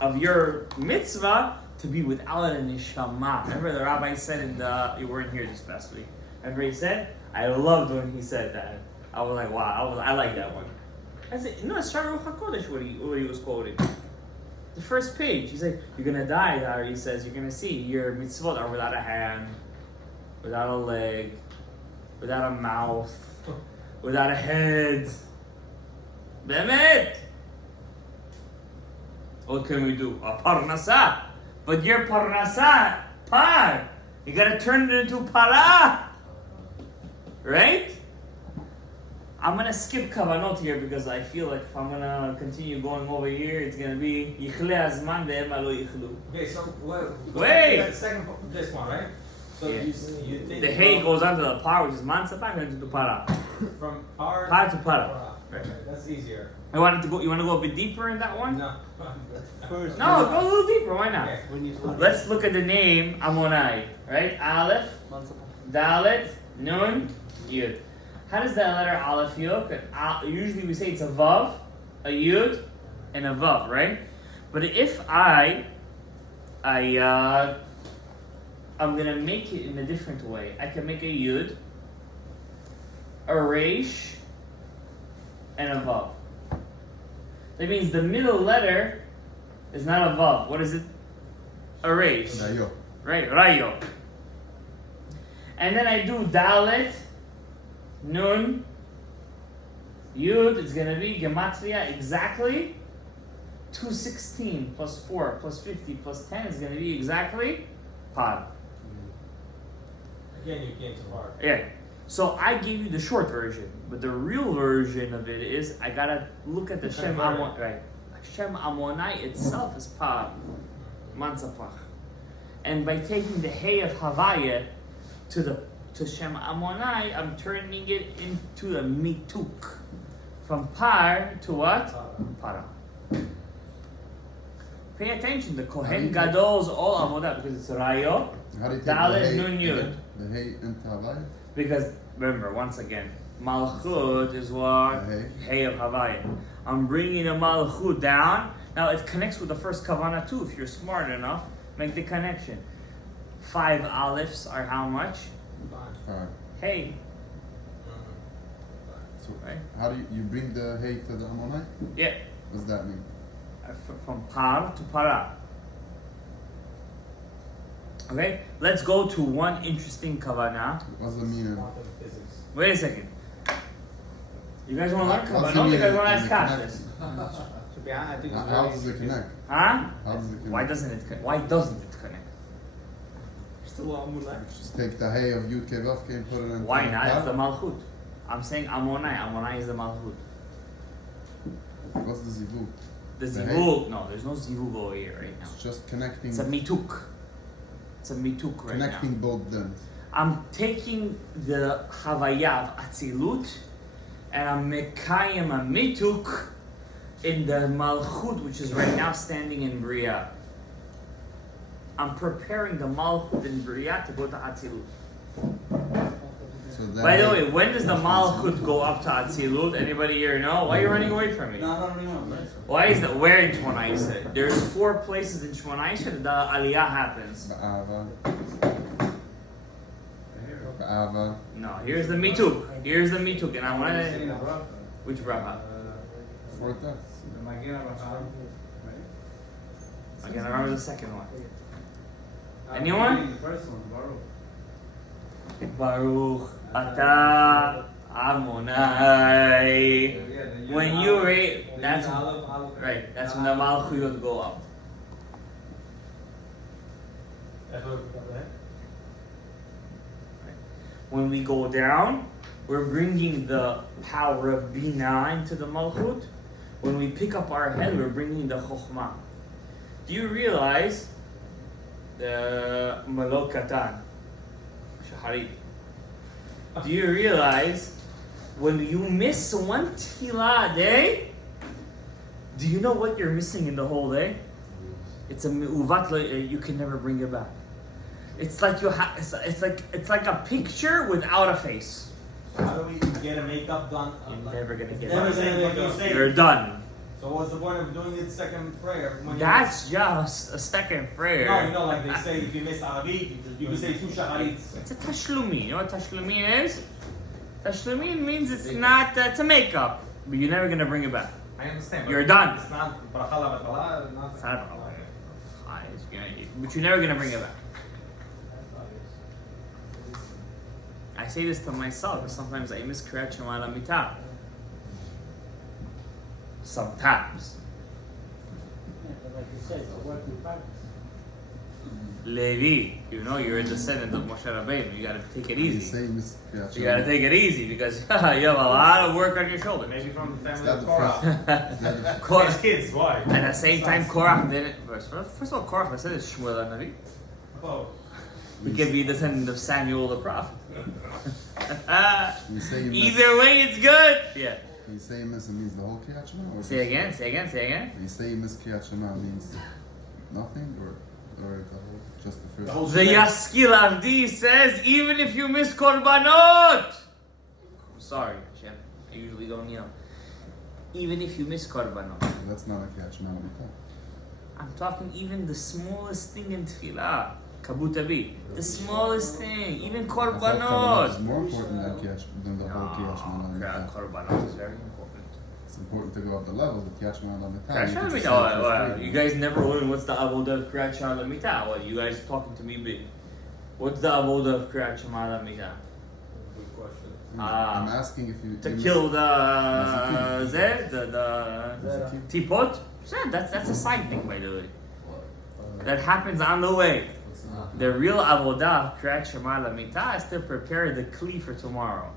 of your mitzvah to be without a neshama. Remember the rabbi said you weren't here this past week. Remember he said? I loved when he said that. I was like, wow, I like that one. I said, it's Shara Ruach HaKodesh what he was quoting. The first page, he's like, you're gonna die, Dar. He says, you're gonna see your mitzvot are without a hand, without a leg, without a mouth, without a head. Bemet! What can we do? A parnasa. But your parnasa, par. You gotta turn it into para. Right? I'm gonna skip kavanot here because I feel like if I'm gonna continue going over here, it's gonna be yichle azman ve'ema lo yichlu. Okay, so what? Wait. The second, this one, right? So Yeah. you think The hay goes onto the par, which is mansapa, going to the para. from par Par to para. Okay, that's easier. You want to go a bit deeper in that one? No. First, No, go a little deeper. Why not? Okay. when you Let's look at the name Ammonai, right? Aleph, Dalet, Nun, Yud. How does that letter Aleph feel? Usually we say it's a Vav, a Yud, and a Vav, right? But if I'm gonna make it in a different way. I can make a Yud, a Resh, and a Vav. That means the middle letter is not a Vav. What is it? A Resh. Rayo. Right, Rayo. And then I do Dalet, Nun, Yud. It's gonna be Gematria exactly 216 plus 4 plus 50 plus 10 is gonna be exactly Par. Again, you came too far. Yeah. So I gave you the short version, but the real version of it is I gotta look at the Shem Amon. Right. Shem Amonai itself is Par, Mansapach. And by taking the Hey of Havaya to Shem Amonai, I'm turning it into a mituk. From Par to what? Para. Pay attention, the Kohen Gadol's all Avodah because it's Rayo, How do you take Dalet, the Nun, hay, Yud. the hay into Havaya? Because remember, once again, Malchut is what? The Hey of Havaya. I'm bringing the Malchut down. Now it connects with the first Kavanat too. If you're smart enough, make the connection. 5 Alephes are how much? Alright. Hey, So right? how do you bring the hay to the Ammonite? Yeah. What does that mean? From Par to Para. Okay, let's go to one interesting Kavana. What's the meaning? Quantum physics. Wait a second. You guys want to learn What's Kavana? the You meaning guys want to in ask the Kashas? To be honest, I think it's How very does it easy. connect? Huh? How does it connect? Why doesn't it connect? Why doesn't it connect? Still Amunai. Just take the hay of Yud Kei Vav Kei and put it in. Why not? It's the Malchut. I'm saying Amonai. Amonai is the Malchut. What's the zivug? The The Zivug. No, there's no Zivug over here right now. It's just connecting. It's a Mituk. It's a Mituk right Connecting now. both dens. I'm taking the Havaya of Atzilut and I'm Mekayim a Mituk in the Malchut, which is right now standing in Bria. I'm preparing the Malchut in Bria to go to Atzilut. So that By the hay- way, when does the Malchut go up to Atzilut? Anybody here know? Why are you running away from me? No, I don't really know. Why is that? Where in Shmona Esrei? There's 4 places in Shmona Esrei that the Aliyah happens. Ba'ava. Ba'ava. No, here's the Mituk. Here's the Mituk, and I want to. Which bracha? Fourth death. I can remember the second one. Anyone? The first one, Baruch. Baruch Ata Amonai. When you read, that's right. That's when the Malchuyot go up. When we go down, we're bringing the power of Bina into the Malchut. When we pick up our head, we're bringing the Chokhmah. Do you realize the Malok Katan? Shaharit. Do you realize when you miss one tefillah a day, do you know what you're missing in the whole day? It's a mi'uvat, you can never bring it back. It's like it's like a picture without a face. How do we get a makeup done? You're never gonna get Never it. saying what you say. You're done. So what's the point of doing the second prayer? When That's just a second prayer. No, you know, like they say, if you miss Arabic, you can say two shacharitz. It's a tashlumin. You know what tashlumin is? Tashlumin means it's not, it's a makeup, but you're never gonna bring it back. I understand. You're done. It's not bracha la batala, not It's not but you're never gonna bring it back. I say this to myself, because sometimes I miss Kriyat Shema al Amida. Sometimes. Like you said, it's a work in progress. Levi, you know you're a descendant of Moshe Rabbeinu. You gotta take it You easy. say Miss Kriyat You gotta Shema. take it easy because you have a lot of work on your shoulders. maybe from the Is family that of the Korah. first? Is that the Korah- His kids, why? At the same time, Korach didn't. First of all, Korach said it's Shmuel HaNavi. Oh, We can be a descendant of Samuel the prophet. You say you miss. Either way, it's good. Yeah. You say you miss, it means the whole Kriyat Shema? Or Say again. Say again. Say again. You say you miss Kriyat Shema means nothing, or the whole. Just the The first. whole The shebang. Yaskil Avdi says, even if you miss Korbanot. I'm sorry, Hashem. I usually don't yell. Even if you miss Korbanot. That's not a Kriyat Shema Lamita. I'm talking even the smallest thing in Tefillah. Kabutabi. The smallest thing. Even I thought Kavanat Korbanot. is more important than the whole Kriyat Shema Lamita. Korbanot is very important. It's important to go up the levels, but Kriyat Shema Lamita. Kriyat you Shema could just Lamita. say the first three. You guys never learned what's the avodah of Kriyat Shema Lamita. What, you guys talking to me big? What's the avodah of Kriyat Shema Lamita? Good question. I'm asking if you. To you kill miss- the teapot? Yeah, that's a side thing, by the way. That happens on the way. The real avodah, Kriyat Shema Lamita, is to prepare the kli for tomorrow.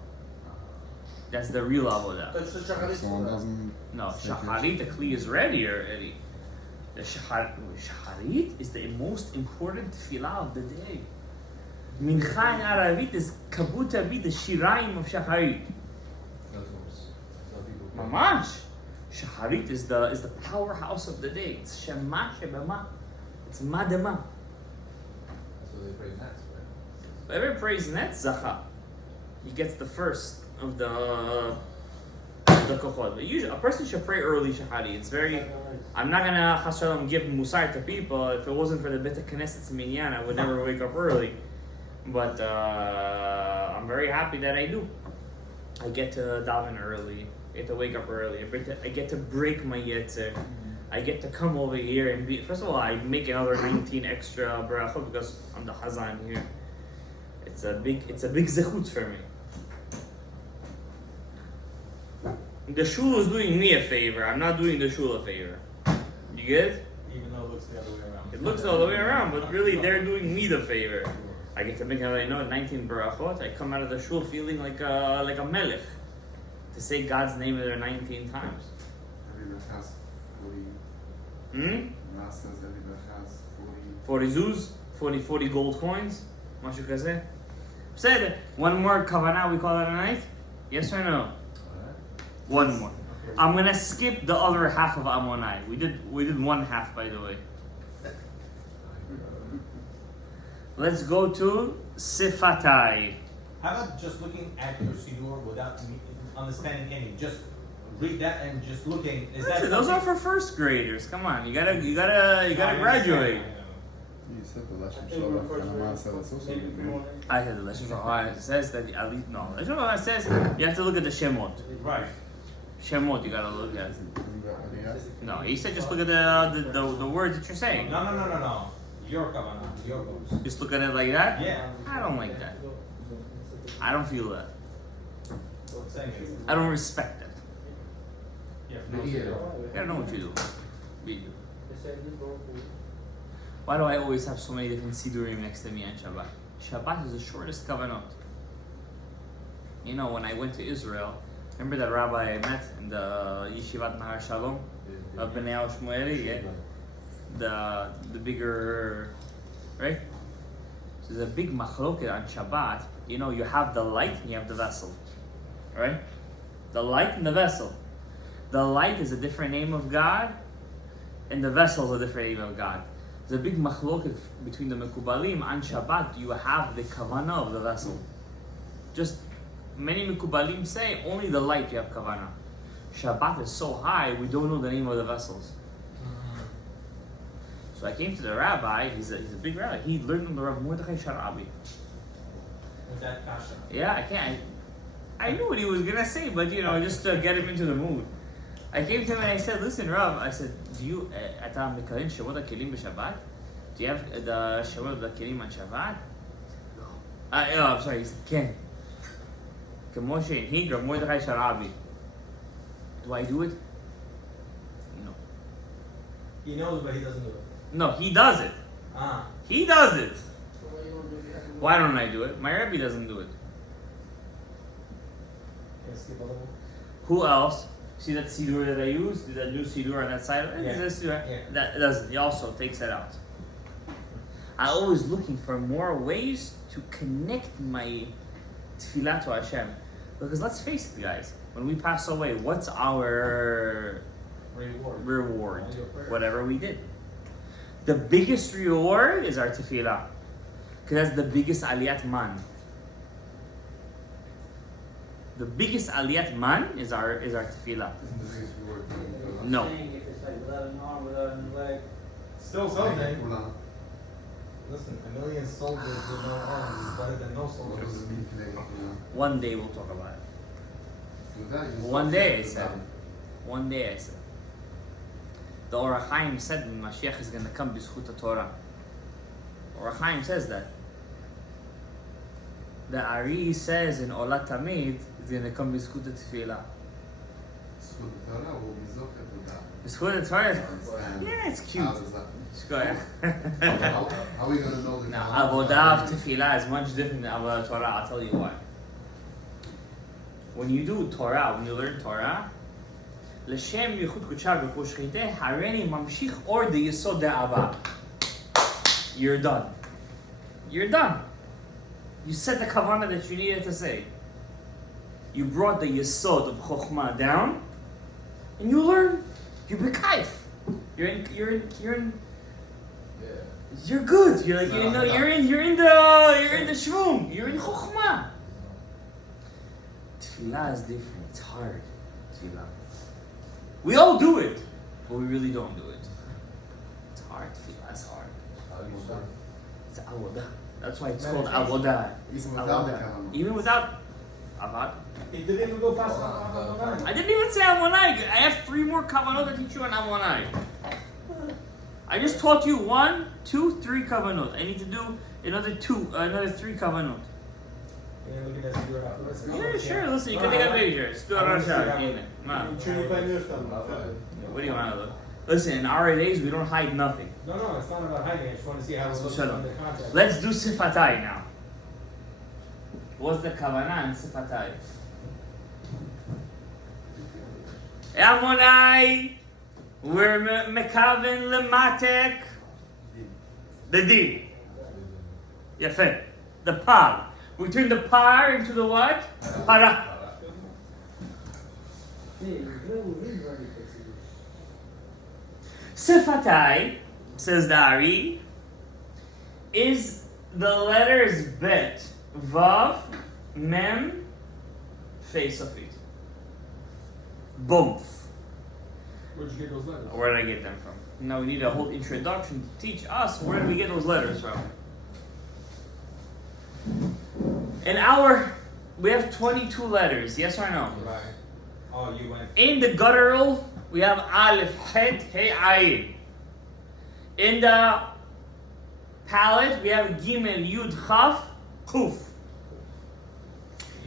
That's the real avodah. That's the shacharit. Someone doesn't. No, say shacharit, the kli is ready already. The shacharit is the most important tefillah of the day. Mincha in Aravit is kabutabi, the shiraim of shacharit. Mamash. Shacharit is the powerhouse of the day. It's shema shebama. It's madema. So they pray next, right? Whoever prays next, zacha. He gets the first of the kochot. But usually, a person should pray early shacharit. It's very. I'm not gonna chas shalom give musar to people. If it wasn't for the bit of Knesset's minyan, I would never wake up early. But I'm very happy that I do. I get to daven early. I get to wake up early. I get to break my yetzer. I get to come over here and be. First of all, I make another 19 extra brachot because I'm the hazan here. It's a big zechut for me. The shul is doing me a favor. I'm not doing the shul a favor. You get it? Even though it looks the other way around. It looks all the way around, but really they're doing me the favor. I get to make 19 barachot. I come out of the shul feeling like a melech to say God's name there 19 times. Every verse has 40. Mass says every verse has 40. 40 zuz, 40 gold coins. Mashu kazeh. Said one more kavana. We call it a night. Yes or no? One more. I'm gonna skip the other half of Ammonai. We did one half, by the way. Let's go to Sefatay. How about just looking at your siddur without understanding any? Just read that and just looking. Is that Those are something- for first graders. Come on, you gotta graduate. You said the Lesson Shalom and Amida said it's also good. I said the Lesson Shalom says that at least no. The Lesson Shalom says you have to look at the Shemot. Right. Shemot you gotta look at. Isn't that what he asked? No, he said just look at the words that you're saying. No. Your kavana, your goals. Just look at it like that. Yeah. I don't like that. I don't feel that. Same here. I don't respect that. Yeah. You gotta know what you do. We do. Why do I always have so many different sidurim next to me on Shabbat? Shabbat is the shortest kavanot. You know, when I went to Israel, remember that rabbi I met in the Yeshivat Nahar Shalom of Bnei Shmueli? Yeah? The bigger, right? So there's a big machloket on Shabbat. You know, you have the light and you have the vessel, right? The light and the vessel. The light is a different name of God, and the vessel is a different name of God. There's a big machloket between the Mekubalim on Shabbat. You have the kavana of the vessel. Just many Mekubalim say only the light you have kavana. Shabbat is so high we don't know the name of the vessels. So I came to the rabbi. He's a big rabbi. He learned from the Rav Mordechai Sharabi. With that kasha. Yeah, I can't. I knew what he was gonna say, but just to get him into the mood. I came to him and I said, "Listen, Rav," I said, "Do you atam mekarin shavot hakelim b'Shabbat? Do you have the shavot hakelim on Shabbat?" No. I'm sorry. He said, "Ken." K'moshe and he, Rav Mordechai Sharabi. Do I do it? No. He knows, but he doesn't do it. No, he does it. Ah. He does it. Why don't I do it? My Rebbe doesn't do it. Can I skip a little? Who else? See that sidur that I use? That new sidur on that side? Yeah. This sidur. Yeah. That doesn't. He also takes it out. I'm always looking for more ways to connect my tefillah to Hashem. Because let's face it, guys. When we pass away, what's our Reward. reward? All your prayers. Whatever we did. The biggest reward is our tefillah. Because that's the biggest aliyat man. The biggest aliyat man is our tefillah. Isn't the biggest reward thing? No. Saying if it's like without an arm, without a leg. Still something. Well, Listen, a million soldiers with no arms is better than no what soldiers. does it mean today? One day we'll talk about it. With that, you just One don't day I think said about it. One day I said. The Or HaChaim said that Mashiach is going to come b'zchut Torah. Or HaChaim says that. The Ari says in Olat Tamid it's going to come b'zchut Tefillah. Zchut Torah will be zocher to that. B'zchut Torah. Understand? Yeah, it's cute. How does that? Shkoyach. How are we going to know the Now, Kavanat? Avodah of Tefillah is much different than Avodah Torah. I'll tell you why. When you do Torah, when you learn Torah, L'shem yichud kudshav v'chu shchiteh hareni mamshich or the yesod da'ava. You're done. You're done. You said the kavana that you needed to say. You brought the yesod of chokhmah down, and you learn. You b'kaif. You're in. Yeah. You're good. You're like you're in the shroom. You're in chokhmah. Tefillah is different. It's hard. Tefillah. We all do it, but we really don't do it. It's hard. Tefillah is hard. It's avodah. That's why it's called avodah. It's Even without the avodah. Kavanat. Even without avad. He didn't even go past the I didn't even say amonai. I have 3 more kavanot to teach you on amonai. I just taught you 1, 2, 3 kavanot. I need to do another 3 kavanot. Yeah, look at that figure out. Yeah, sure. Listen, you can take a picture. It's still on shot. What do you want to look? Listen, in our days, we don't hide nothing. No, it's not about hiding. I just want to see how it looks Shalom. under context. Let's do Sefatay now. What's the kavana in Sefatay? Amonai, we're mekaven lematek. The D. Yafet. The par. We turn the par into the what? Para. Sefatay, says the Ari, is the letters bet, vav, mem, face of it. Both. Where'd you get those letters? Where did I get them from? Now we need a whole introduction to teach us where did we get those letters from. We have 22 letters, yes or no? Right. Oh, you went. In the guttural, we have Aleph, Het, He, Ayin. In the palate, we have Gimel, Yud, Chaf, Kuf.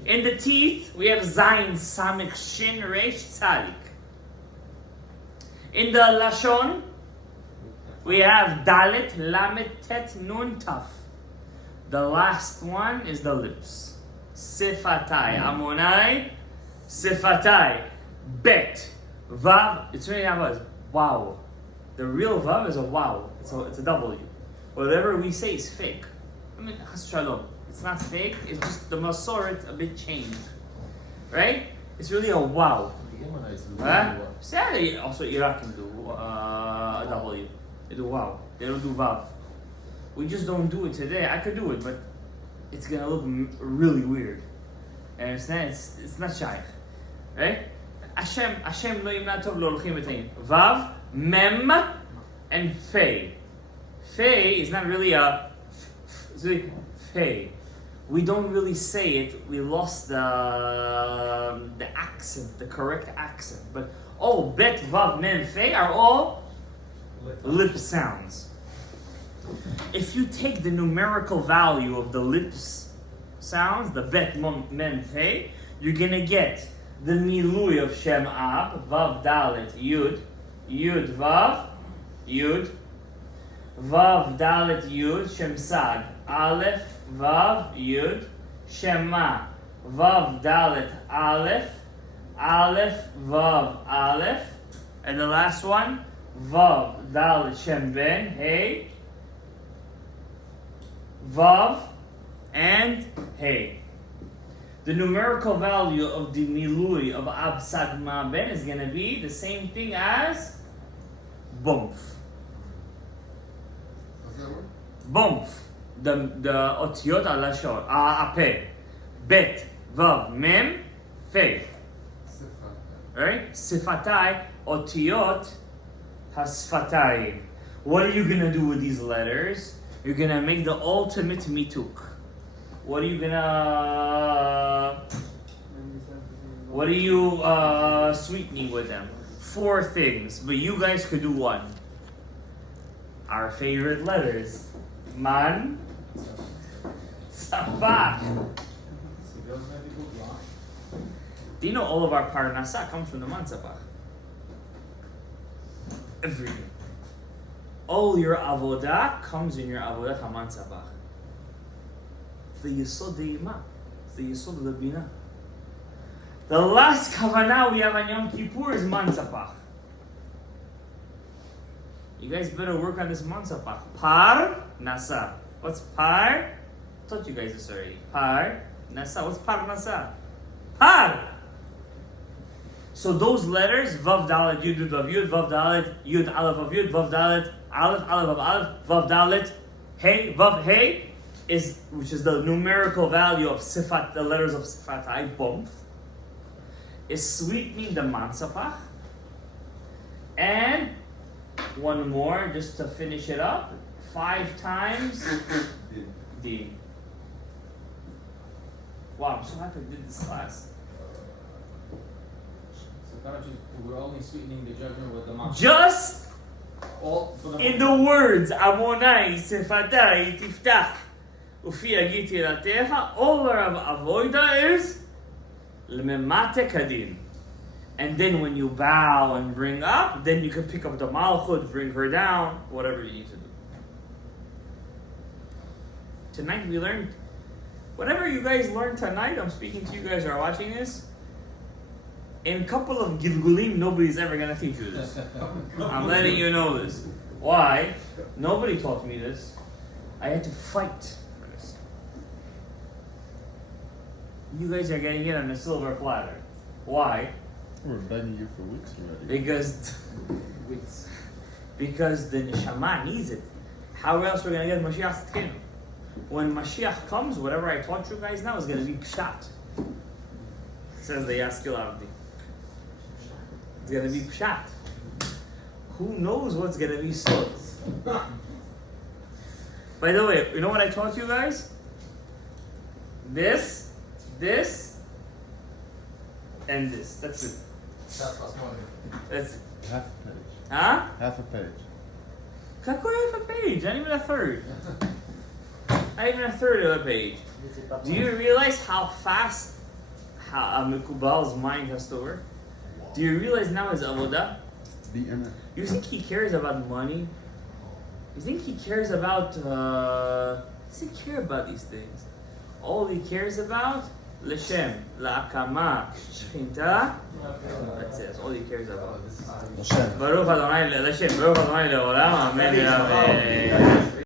In the teeth, we have Zayin, Samich, Shin, Resh, Tzadik. In the Lashon, we have Dalet, Lamet, Tet, Nun, Taf. The last one is the lips. Sefatay, Amonai, Sefatay, Bet, Vav. It's really not wow. The real Vav is a wow. It's a W. Whatever we say is fake. I mean, Shalom. It's not fake. It's just the Masoret a bit changed, right? It's really a wow. The Yemenites do Huh? really well. Sadly, also Iraq can do a W. They do wow. They don't do Vav. We just don't do it today. I could do it, but it's gonna look really weird. And it's not shaykh, right? Hashem lo yimna tov lo olchim b'tayim. Vav, mem, and fei. Fei is not really a it's really fei. We don't really say it. We lost the accent, the correct accent. But bet, vav, mem, fei are all lip sounds. If you take the numerical value of the lips sounds, the bet, mem, fei, you're gonna get the milui of Shem Ab, vav, dalet, yud, yud, vav, yud, vav, dalet, yud, Shem Sad, aleph, vav, yud, Shema, vav, dalet, aleph, aleph, vav, aleph, and the last one, vav, dalet, Shem Ben, hey, vav, and hey. The numerical value of the milui of Ab Sad Ma Ben is going to be the same thing as Bumf. that word? Bomph. The otiyot alashon. Ape. Bet. Vav. Mem. Fe. Sefatay. Right? Sefatay. Otiyot. Hasfatayim. What are you gonna do with these letters? You're gonna make the ultimate mituk. What are you sweetening with them? 4 things, but you guys could do 1. Our favorite letters. Man. Tzafach. Do you know all of our parnasa comes from the man tzafach? Everything. All your avodah comes in your avodah haman tzafach. The yesod de'ima. The yesod of the bina. The last kavana we have on Yom Kippur is man tzafach. You guys better work on this man tzafach. Par nasa. What's par? I taught you guys this already. Par nasa. What's par nasa? Par. So those letters, vav dalet yud vav yud, vav dalet yud aleph vav yud, vav dalet aleph aleph vav aleph, vav dalet hey vav hey, which is the numerical value of sifat, the letters of Sefatay, bomph, is sweetening the mansapach. And one more, just to finish it up, 5 times D. Wow, I'm so happy I did this class. We're only sweetening the judgment with the mark. Just All for the in the words, Amonai, Sefatay, Tiftach, Ufi Agit Yiratecha, all our avoida is Lememate Kadin. And then when you bow and bring up, then you can pick up the Malchut, bring her down, whatever you need to do. Tonight we learned, whatever you guys learned tonight, I'm speaking to you guys who are watching this, in a couple of Gilgulim, nobody's ever going to teach you this. I'm letting you know this. Why? Nobody taught me this. I had to fight for this. You guys are getting it on a silver platter. Why? We're begging you for weeks already. Because the neshama needs it. How else we're going to get Mashiach's tzedakah? When Mashiach comes, whatever I taught you guys now is going to be pshat. Says the Yaskil Avdi. It's going to be pshat. Who knows what's going to be sod? By the way, you know what I taught you guys? This, and this. That's it. That's it. Half a page. Huh? Half a page. Half a page, not even a third. Not even a third of a page. Do you realize how fast a Mekubal's mind has to work? Do you realize now his avodah? You think he cares about money? You think he cares about, does he care about these things? All he cares about, L'Shem, La'akama, Shchinta, that's it, that's all he cares about. Hashem. Baruch Adonai L'Shem, Baruch Adonai Le'olam, Amen.